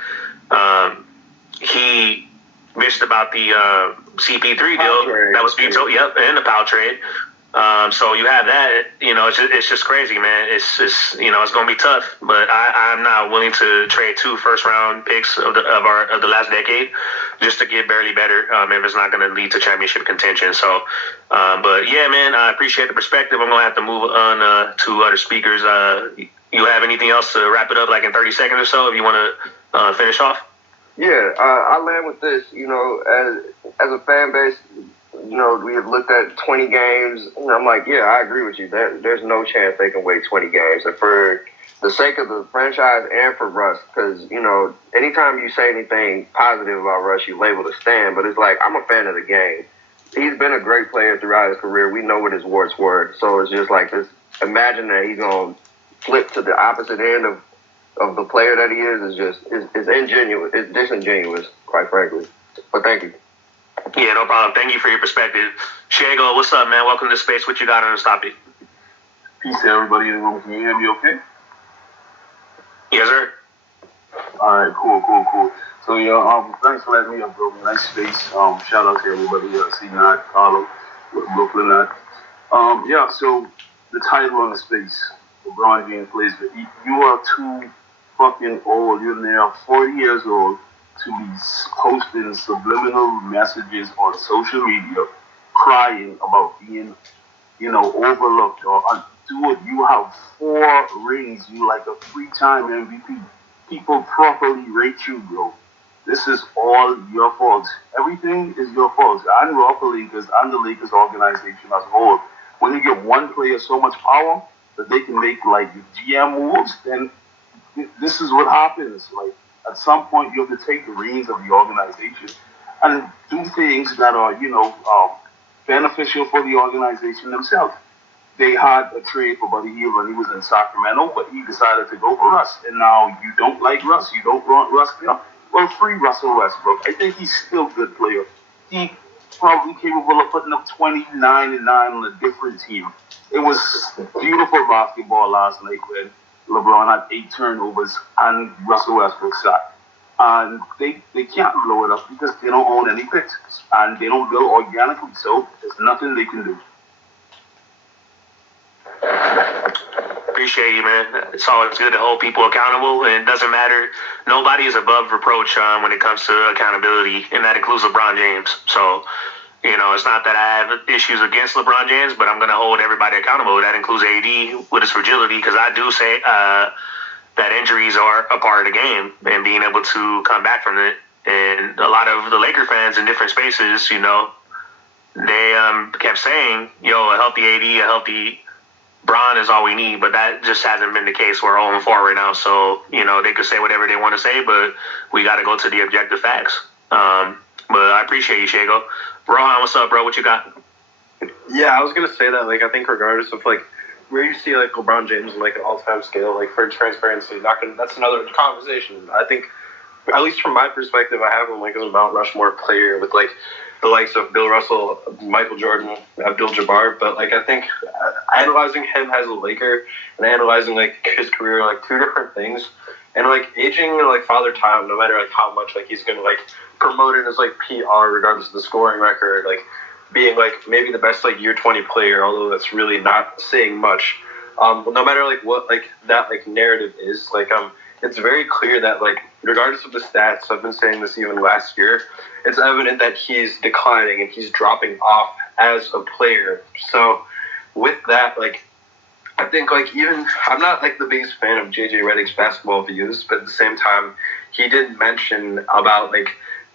he bitched about the CP3 deal that was vetoed. Yep, and the Powell trade. So you have that. You know, it's just crazy, man. It's just, you know, it's gonna be tough. But I'm not willing to trade 2 first-round picks of the last decade just to get barely better if it's not going to lead to championship contention. So, but yeah, man, I appreciate the perspective. I'm gonna have to move on to other speakers. You have anything else to wrap it up, like in 30 seconds or so, if you want to finish off? Yeah, I land with this. You know, as a fan base, you know, we have looked at 20 games, and I'm like, yeah, I agree with you. There's no chance they can wait 20 games. And for the sake of the franchise and for Russ, because, you know, anytime you say anything positive about Russ, you label a stand. But it's like, I'm a fan of the game. He's been a great player throughout his career. We know what his warts were. So it's just like this. Imagine that he's going to flip to the opposite end of the player that he is ingenuous. It's disingenuous, quite frankly. But thank you. Yeah, no problem. Thank you for your perspective. Shago, what's up, man? Welcome to Space. What you got on this topic? Peace to everybody in the room. Can you hear me okay? Yes, sir. All right, cool. So, yeah, thanks for letting me up, bro. Nice space. Shout out to everybody. C-Not, Carlo, Brooklyn, Not. Yeah, so the title on the space, LeBron James plays, but you are too fucking old. You're now 40 years old to be posting subliminal messages on social media crying about being, overlooked. Or dude, you have 4 rings. You like a 3-time MVP. People properly rate you, bro. This is all your fault. Everything is your fault. I'm Rob Lakers and the Lakers organization as a whole. When you give one player so much power that they can make like GM moves, then this is what happens. Like, at some point, you have to take the reins of the organization and do things that are, beneficial for the organization themselves. They had a trade for Buddy Hield when he was in Sacramento, but he decided to go for Russ. And now you don't like Russ, you don't want Russ there. Well, free Russell Westbrook. I think he's still a good player. He probably capable of putting up 29 and 9 on a different team. It was beautiful basketball last night when LeBron had 8 turnovers and Russell Westbrook shot. And they can't blow it up because they don't own any picks and they don't build organically, so there's nothing they can do. Appreciate you, man. It's always good to hold people accountable, and it doesn't matter. Nobody is above reproach when it comes to accountability, and that includes LeBron James. So, it's not that I have issues against LeBron James, but I'm going to hold everybody accountable. That includes AD with his fragility, because I do say that injuries are a part of the game and being able to come back from it. And a lot of the Laker fans in different spaces, they kept saying, a healthy AD, a healthy Bron is all we need, but that just hasn't been the case. We're 0-4 right now, so, they could say whatever they want to say, but we got to go to the objective facts. But I appreciate you, Shago. Rohan, what's up, bro? What you got? Yeah, I was going to say that, I think regardless of, where you see, LeBron James on, an all-time scale, for transparency, that's another conversation. I think, at least from my perspective, I have him, as a Mount Rushmore player with, the likes of Bill Russell, Michael Jordan, Abdul-Jabbar, but, I think analyzing him as a Laker and analyzing, his career, two different things, and, aging and, Father Time, no matter, how much, he's going to, promote it as, PR, regardless of the scoring record, being, maybe the best, year 20 player, although that's really not saying much. No matter, what, that, narrative is, it's very clear that, regardless of the stats, I've been saying this even last year, it's evident that he's declining and he's dropping off as a player. So, with that, I think, even, I'm not, the biggest fan of JJ Redick's basketball views, but at the same time, he did mention about,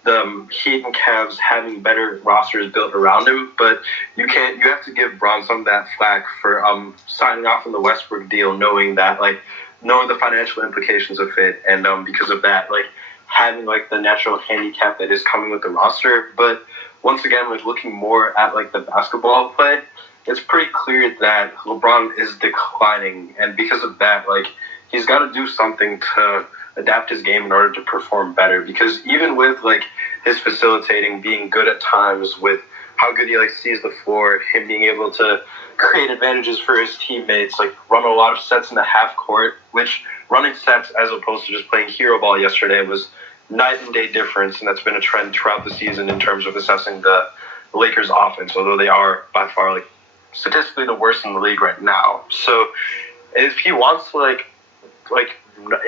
the Heat and Cavs having better rosters built around him, but you have to give Bron some of that flack for signing off on the Westbrook deal, knowing that knowing the financial implications of it, and because of that, having the natural handicap that is coming with the roster. But once again, looking more at the basketball play, it's pretty clear that LeBron is declining, and because of that, he's got to do something to adapt his game in order to perform better. Because even with his facilitating being good at times, with how good he sees the floor, him being able to create advantages for his teammates, run a lot of sets in the half court, which running sets as opposed to just playing hero ball yesterday was night and day difference, and that's been a trend throughout the season in terms of assessing the Lakers offense, although they are by far statistically the worst in the league right now. So if he wants to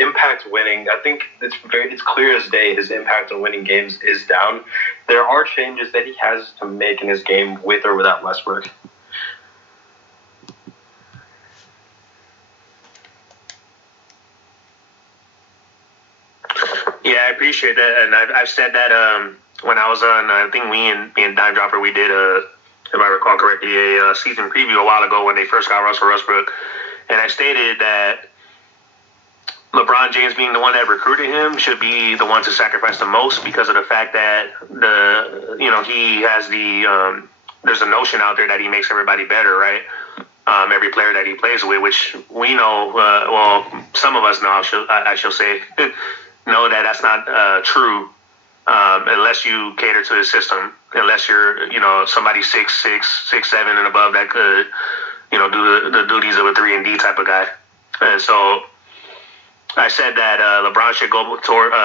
impact winning, I think it's clear as day his impact on winning games is down. There are changes that he has to make in his game with or without Westbrook. Yeah, I appreciate that, and I've said that when I was on, I think me and Dime Dropper, we did, if I recall correctly, a season preview a while ago when they first got Russell Westbrook, and I stated that LeBron James, being the one that recruited him, should be the one to sacrifice the most, because of the fact that he has there's a notion out there that he makes everybody better, right? Every player that he plays with, which we know, some of us know, I shall say, know that that's not true, unless you cater to his system, unless you're, somebody 6'6", 6'7" and above that could, do the duties of a 3-and-D type of guy. And so I said that LeBron should go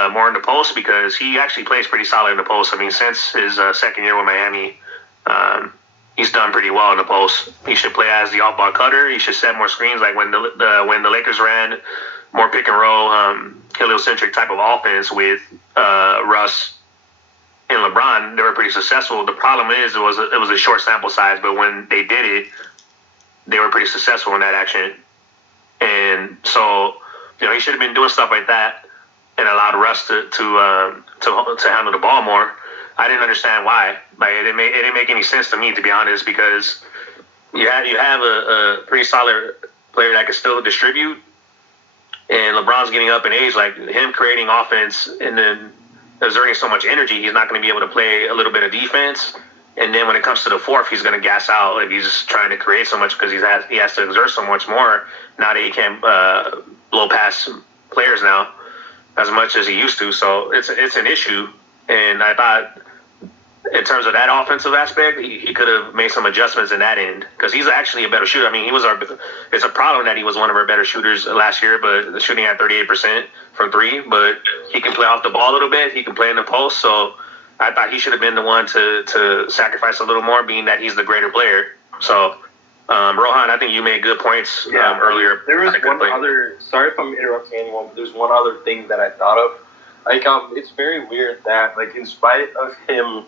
more in the post, because he actually plays pretty solid in the post. I mean, since his second year with Miami, he's done pretty well in the post. He should play as the off-ball cutter. He should set more screens, when the Lakers ran more pick and roll, heliocentric type of offense with Russ and LeBron. They were pretty successful. The problem is it was a short sample size, but when they did it, they were pretty successful in that action. And so, he should have been doing stuff like that and allowed Russ to handle the ball more. I didn't understand why. It didn't make any sense to me, to be honest, because you have a pretty solid player that can still distribute, and LeBron's getting up in age, him creating offense and then exerting so much energy, he's not going to be able to play a little bit of defense. And then when it comes to the fourth, he's going to gas out if he's trying to create so much, because he has to exert so much more now that he can't blow past players now as much as he used to. So it's an issue. And I thought in terms of that offensive aspect, he could have made some adjustments in that end because he's actually a better shooter. I mean, it's a problem that he was one of our better shooters last year, but shooting at 38% from three. But he can play off the ball a little bit. He can play in the post. So I thought he should have been the one to sacrifice a little more, being that he's the greater player. So Rohan, I think you made good points earlier. There was one other. Sorry if I'm interrupting anyone, but there's one other thing that I thought of. Like, it's very weird that, like, in spite of him,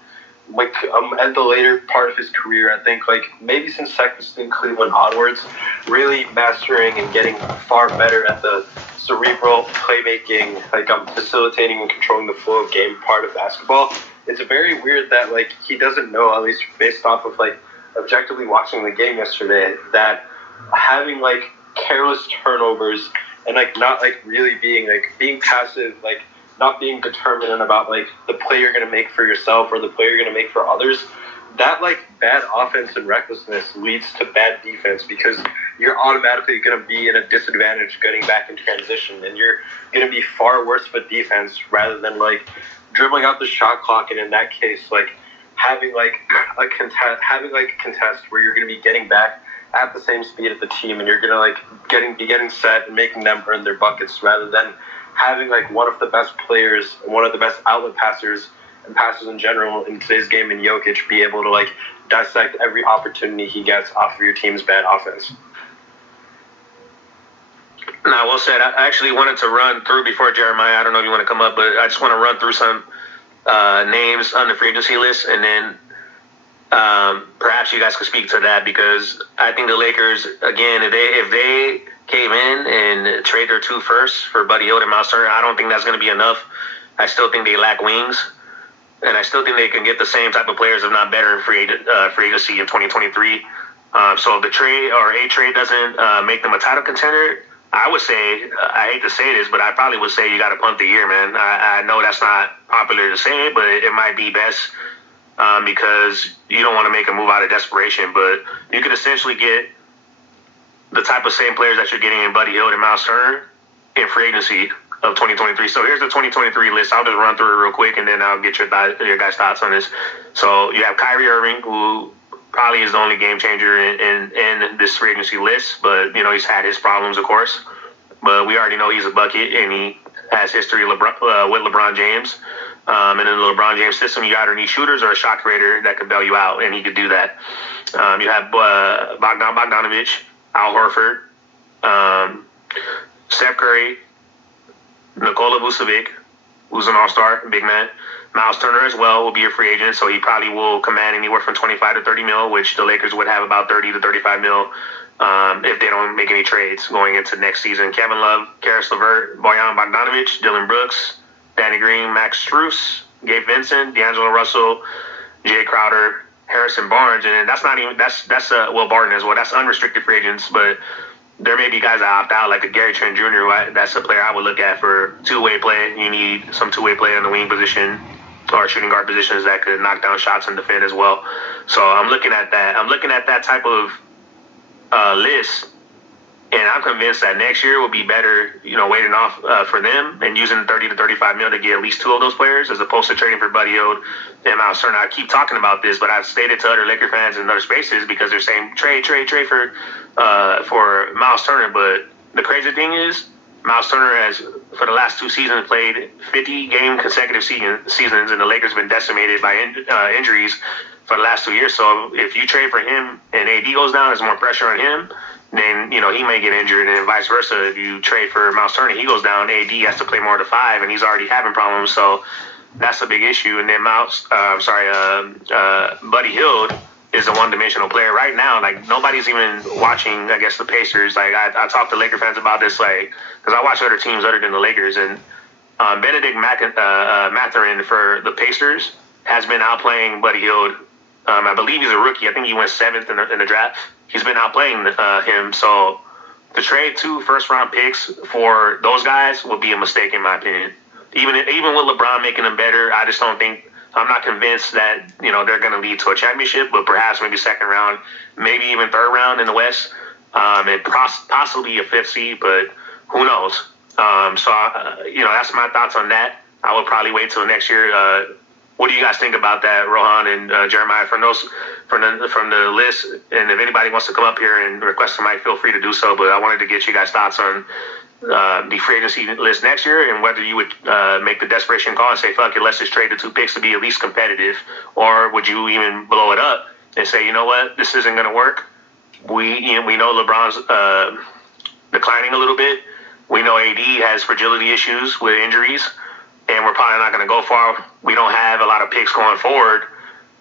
like, at the later part of his career, I think, like, maybe since Sexton Cleveland onwards, really mastering and getting far better at the cerebral playmaking, like, facilitating and controlling the flow of game part of basketball. It's very weird that, like, he doesn't know, at least based off of, like, objectively watching the game yesterday, that having, like, careless turnovers and, like, not, like, really being passive, like, not being determined about, like, the play you're going to make for yourself or the play you're going to make for others, that, like, bad offense and recklessness leads to bad defense because you're automatically going to be in a disadvantage getting back in transition, and you're going to be far worse of a defense rather than, like, dribbling out the shot clock, and in that case, like, having a contest where you're going to be getting back at the same speed as the team, and you're going to, like, be getting set and making them earn their buckets rather than having, like, one of the best players and one of the best outlet passers and passers in general in today's game in Jokic be able to, like, dissect every opportunity he gets off of your team's bad offense. Now, well said. I actually wanted to run through before Jeremiah. I don't know if you want to come up, but I just want to run through some names on the free agency list, and then perhaps you guys could speak to that because I think the Lakers, again, if they came in and trade their 2 firsts for Buddy Hield and Miles Turner, I don't think that's going to be enough. I still think they lack wings, and I still think they can get the same type of players, if not better, in free agency in 2023. So if the trade or a trade doesn't make them a title contender, I would say, I hate to say this, but I probably would say you got to punt the year, man. I know that's not popular to say, but it might be best because you don't want to make a move out of desperation. But you could essentially get the type of same players that you're getting in Buddy Hield and Miles Turner in free agency of 2023. So here's the 2023 list. I'll just run through it real quick, and then I'll get your guys' thoughts on this. So you have Kyrie Irving, who probably is the only game changer in this free agency list, but, you know, he's had his problems, of course. But we already know he's a bucket, and he has history with LeBron James. And in the LeBron James system, you either need shooters or a shot creator that can bail you out, and he could do that. You have Bogdanovich, Al Horford, Steph Curry, Nikola Vucevic, who's an all-star, big man. Miles Turner as well will be a free agent, so he probably will command anywhere from 25 to 30 mil, which the Lakers would have about 30 to 35 mil if they don't make any trades going into next season. Kevin Love, Karis LeVert, Bojan Bogdanovic, Dylan Brooks, Danny Green, Max Strus, Gabe Vincent, D'Angelo Russell, Jay Crowder, Harrison Barnes, and that's Will Barton as well. That's unrestricted free agents, but there may be guys that opt out, like a Gary Trent Jr. That's a player I would look at for two-way play. You need some two-way play in the wing position or shooting guard positions that could knock down shots and defend as well. So I'm looking at that. I'm looking at that type of list, and I'm convinced that next year will be better, you know, waiting off for them and using 30 to 35 mil to get at least 2 of those players as opposed to trading for Buddy Hield and Miles Turner. I keep talking about this, but I've stated to other Laker fans in other spaces because they're saying trade for Miles Turner. But the crazy thing is, Miles Turner has, for the last 2 seasons, played 50-game consecutive seasons, and the Lakers have been decimated by injuries for the last 2 years. So if you trade for him and AD goes down, there's more pressure on him. Then, you know, he may get injured, and vice versa. If you trade for Miles Turner, he goes down, AD has to play more to 5, and he's already having problems. So that's a big issue. And then Buddy Hield is a one-dimensional player right now. Like, nobody's even watching, I guess, the Pacers. Like, I talk to Laker fans about this, like, because I watch other teams other than the Lakers, and Benedict Mathurin for the Pacers has been outplaying Buddy Hield. I believe he's a rookie. I think he went 7th in the draft. He's been outplaying him. So to trade 2 first-round picks for those guys would be a mistake, in my opinion. Even with LeBron making them better, I just don't think. I'm not convinced that, you know, they're going to lead to a championship, but perhaps maybe 2nd round, maybe even 3rd round in the West, and possibly a 5th seed, but who knows? So, you know, that's my thoughts on that. I would probably wait till next year what do you guys think about that, Rohan and Jeremiah? From the list, and if anybody wants to come up here and request somebody, feel free to do so. But I wanted to get you guys' thoughts on the free agency list next year, and whether you would make the desperation call and say, fuck it, let's just trade the 2 picks to be at least competitive, or would you even blow it up and say, you know what, this isn't going to work. We know LeBron's declining a little bit. We know AD has fragility issues with injuries, and we're probably not going to go far. We don't have a lot of picks going forward.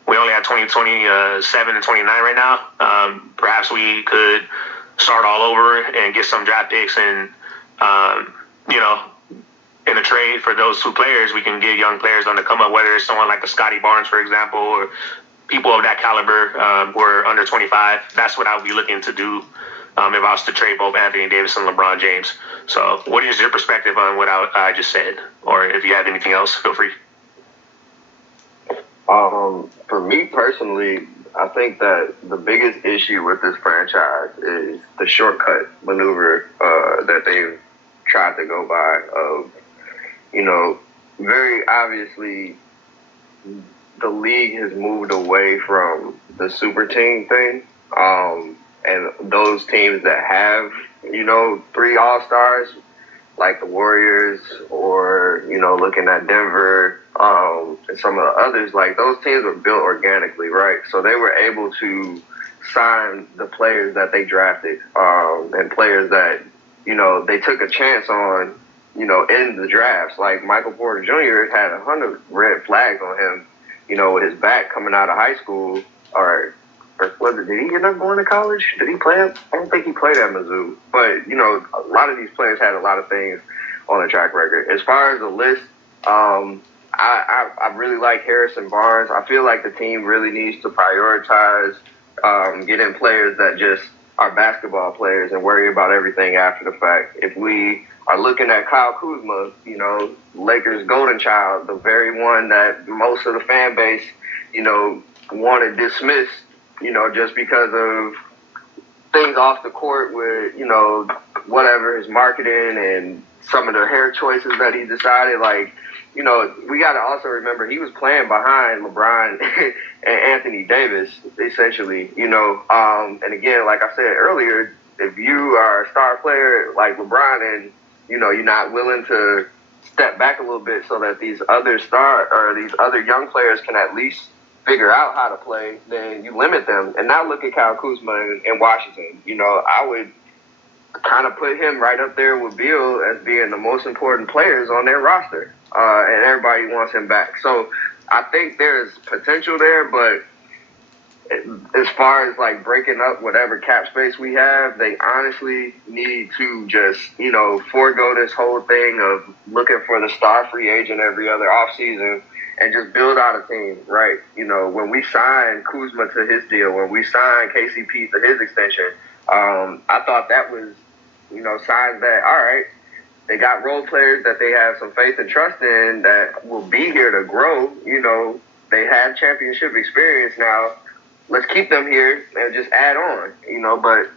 We only have 27 and 29 right now. Perhaps we could start all over and get some draft picks, and in a trade for those 2 players, we can get young players on the come up, whether it's someone like a Scotty Barnes, for example, or people of that caliber who are under 25. That's what I would be looking to do if I was to trade both Anthony Davis and LeBron James. So what is your perspective on what I just said? Or if you have anything else, feel free. For me personally, I think that the biggest issue with this franchise is the shortcut maneuver that they've tried to go by of, very obviously the league has moved away from the super team thing. And those teams that have, 3 All-Stars, like the Warriors or, looking at Denver, and some of the others, like those teams were built organically, right? So they were able to sign the players that they drafted, and players that, they took a chance on, in the drafts. Like Michael Porter Jr. had 100 red flags on him, with his back coming out of high school, or did he end up going to college? Did he play? I don't think he played at Mizzou. But, a lot of these players had a lot of things on the track record. As far as the list, I really like Harrison Barnes. I feel like the team really needs to prioritize getting players that just are basketball players and worry about everything after the fact. If we are looking at Kyle Kuzma, Lakers golden child, the very one that most of the fan base, wanted dismissed, just because of things off the court with, whatever, his marketing and some of the hair choices that he decided. Like, we got to also remember he was playing behind LeBron and Anthony Davis, essentially, and again, like I said earlier, if you are a star player like LeBron and, you're not willing to step back a little bit so that these other young players can at least figure out how to play, then you limit them. And now look at Kyle Kuzma in Washington. I would kind of put him right up there with Beal as being the most important players on their roster. And everybody wants him back. So I think there's potential there, but as far as like breaking up whatever cap space we have, they honestly need to just, forego this whole thing of looking for the star free agent every other offseason and just build out a team, right? When we signed Kuzma to his deal, when we signed KCP to his extension, I thought that was, signs that, all right, they got role players that they have some faith and trust in that will be here to grow. They have championship experience now. Let's keep them here and just add on, but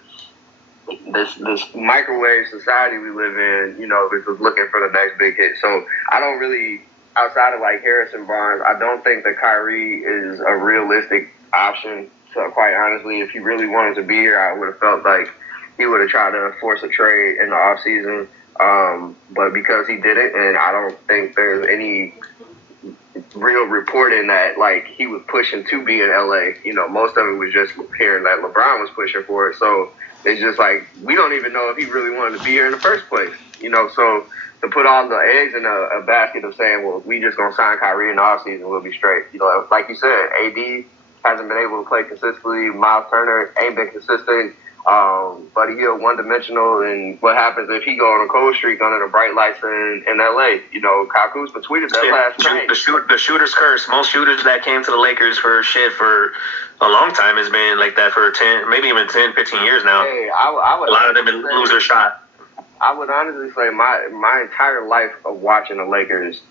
this microwave society we live in, is just looking for the next big hit. So I don't really, outside of like Harrison Barnes, I don't think that Kyrie is a realistic option. So quite honestly, if he really wanted to be here, I would have felt like he would have tried to force a trade in the offseason. But because he didn't, and I don't think there's any real reporting that like he was pushing to be in LA. Most of it was just hearing that LeBron was pushing for it. So it's just like we don't even know if he really wanted to be here in the first place. So to put all the eggs in a basket of saying, well, we just gonna sign Kyrie in the offseason, we'll be straight. Like you said, AD hasn't been able to play consistently. Miles Turner ain't been consistent. Buddy Hield one-dimensional, and what happens if he go on a cold streak under the bright lights in LA? Kyle Kuzma tweeted that last night. The shooter's curse. Most shooters that came to the Lakers for a long time has been like that for 10, maybe even 10, 15 years now. Hey, a lot of them lose their shot. I would honestly say my entire life of watching the Lakers,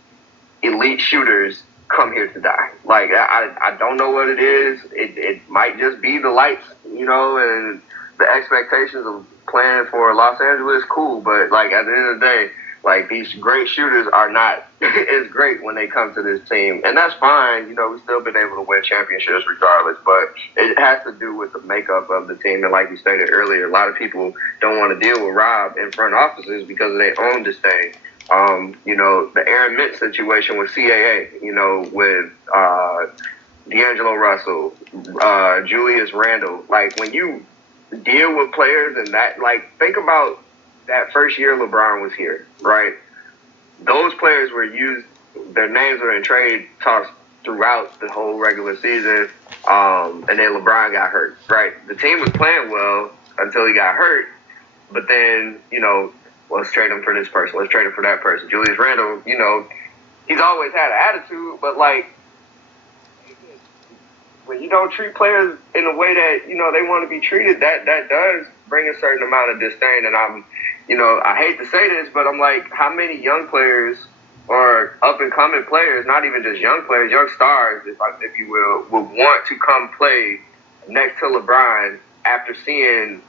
elite shooters come here to die. Like, I don't know what it is. It might just be the lights, and the expectations of playing for Los Angeles, cool. But, like, at the end of the day, Like, these great shooters are not as great when they come to this team. And that's fine. You know, we've still been able to win championships regardless. But it has to do with the makeup of the team. And like you stated earlier, a lot of people don't want to deal with Rob in front offices because they own this thing. You know, the Aaron Mintz situation with CAA, you know, with D'Angelo Russell, Julius Randle. Like, when you deal with players and that, like, think about that first year LeBron was here, right? Those players were used, their names were in trade talks throughout the whole regular season, and then LeBron got hurt, right? The team was playing well until he got hurt, but then, you know, let's trade him for this person, let's trade him for that person. Julius Randle, you know, he's always had an attitude, but, like, when you don't treat players in a way that, you know, they want to be treated, that does bring a certain amount of disdain. And I'm, you know, I hate to say this, but I'm like, how many young players or up-and-coming players, not even just young players, young stars, if you will, would want to come play next to LeBron after seeing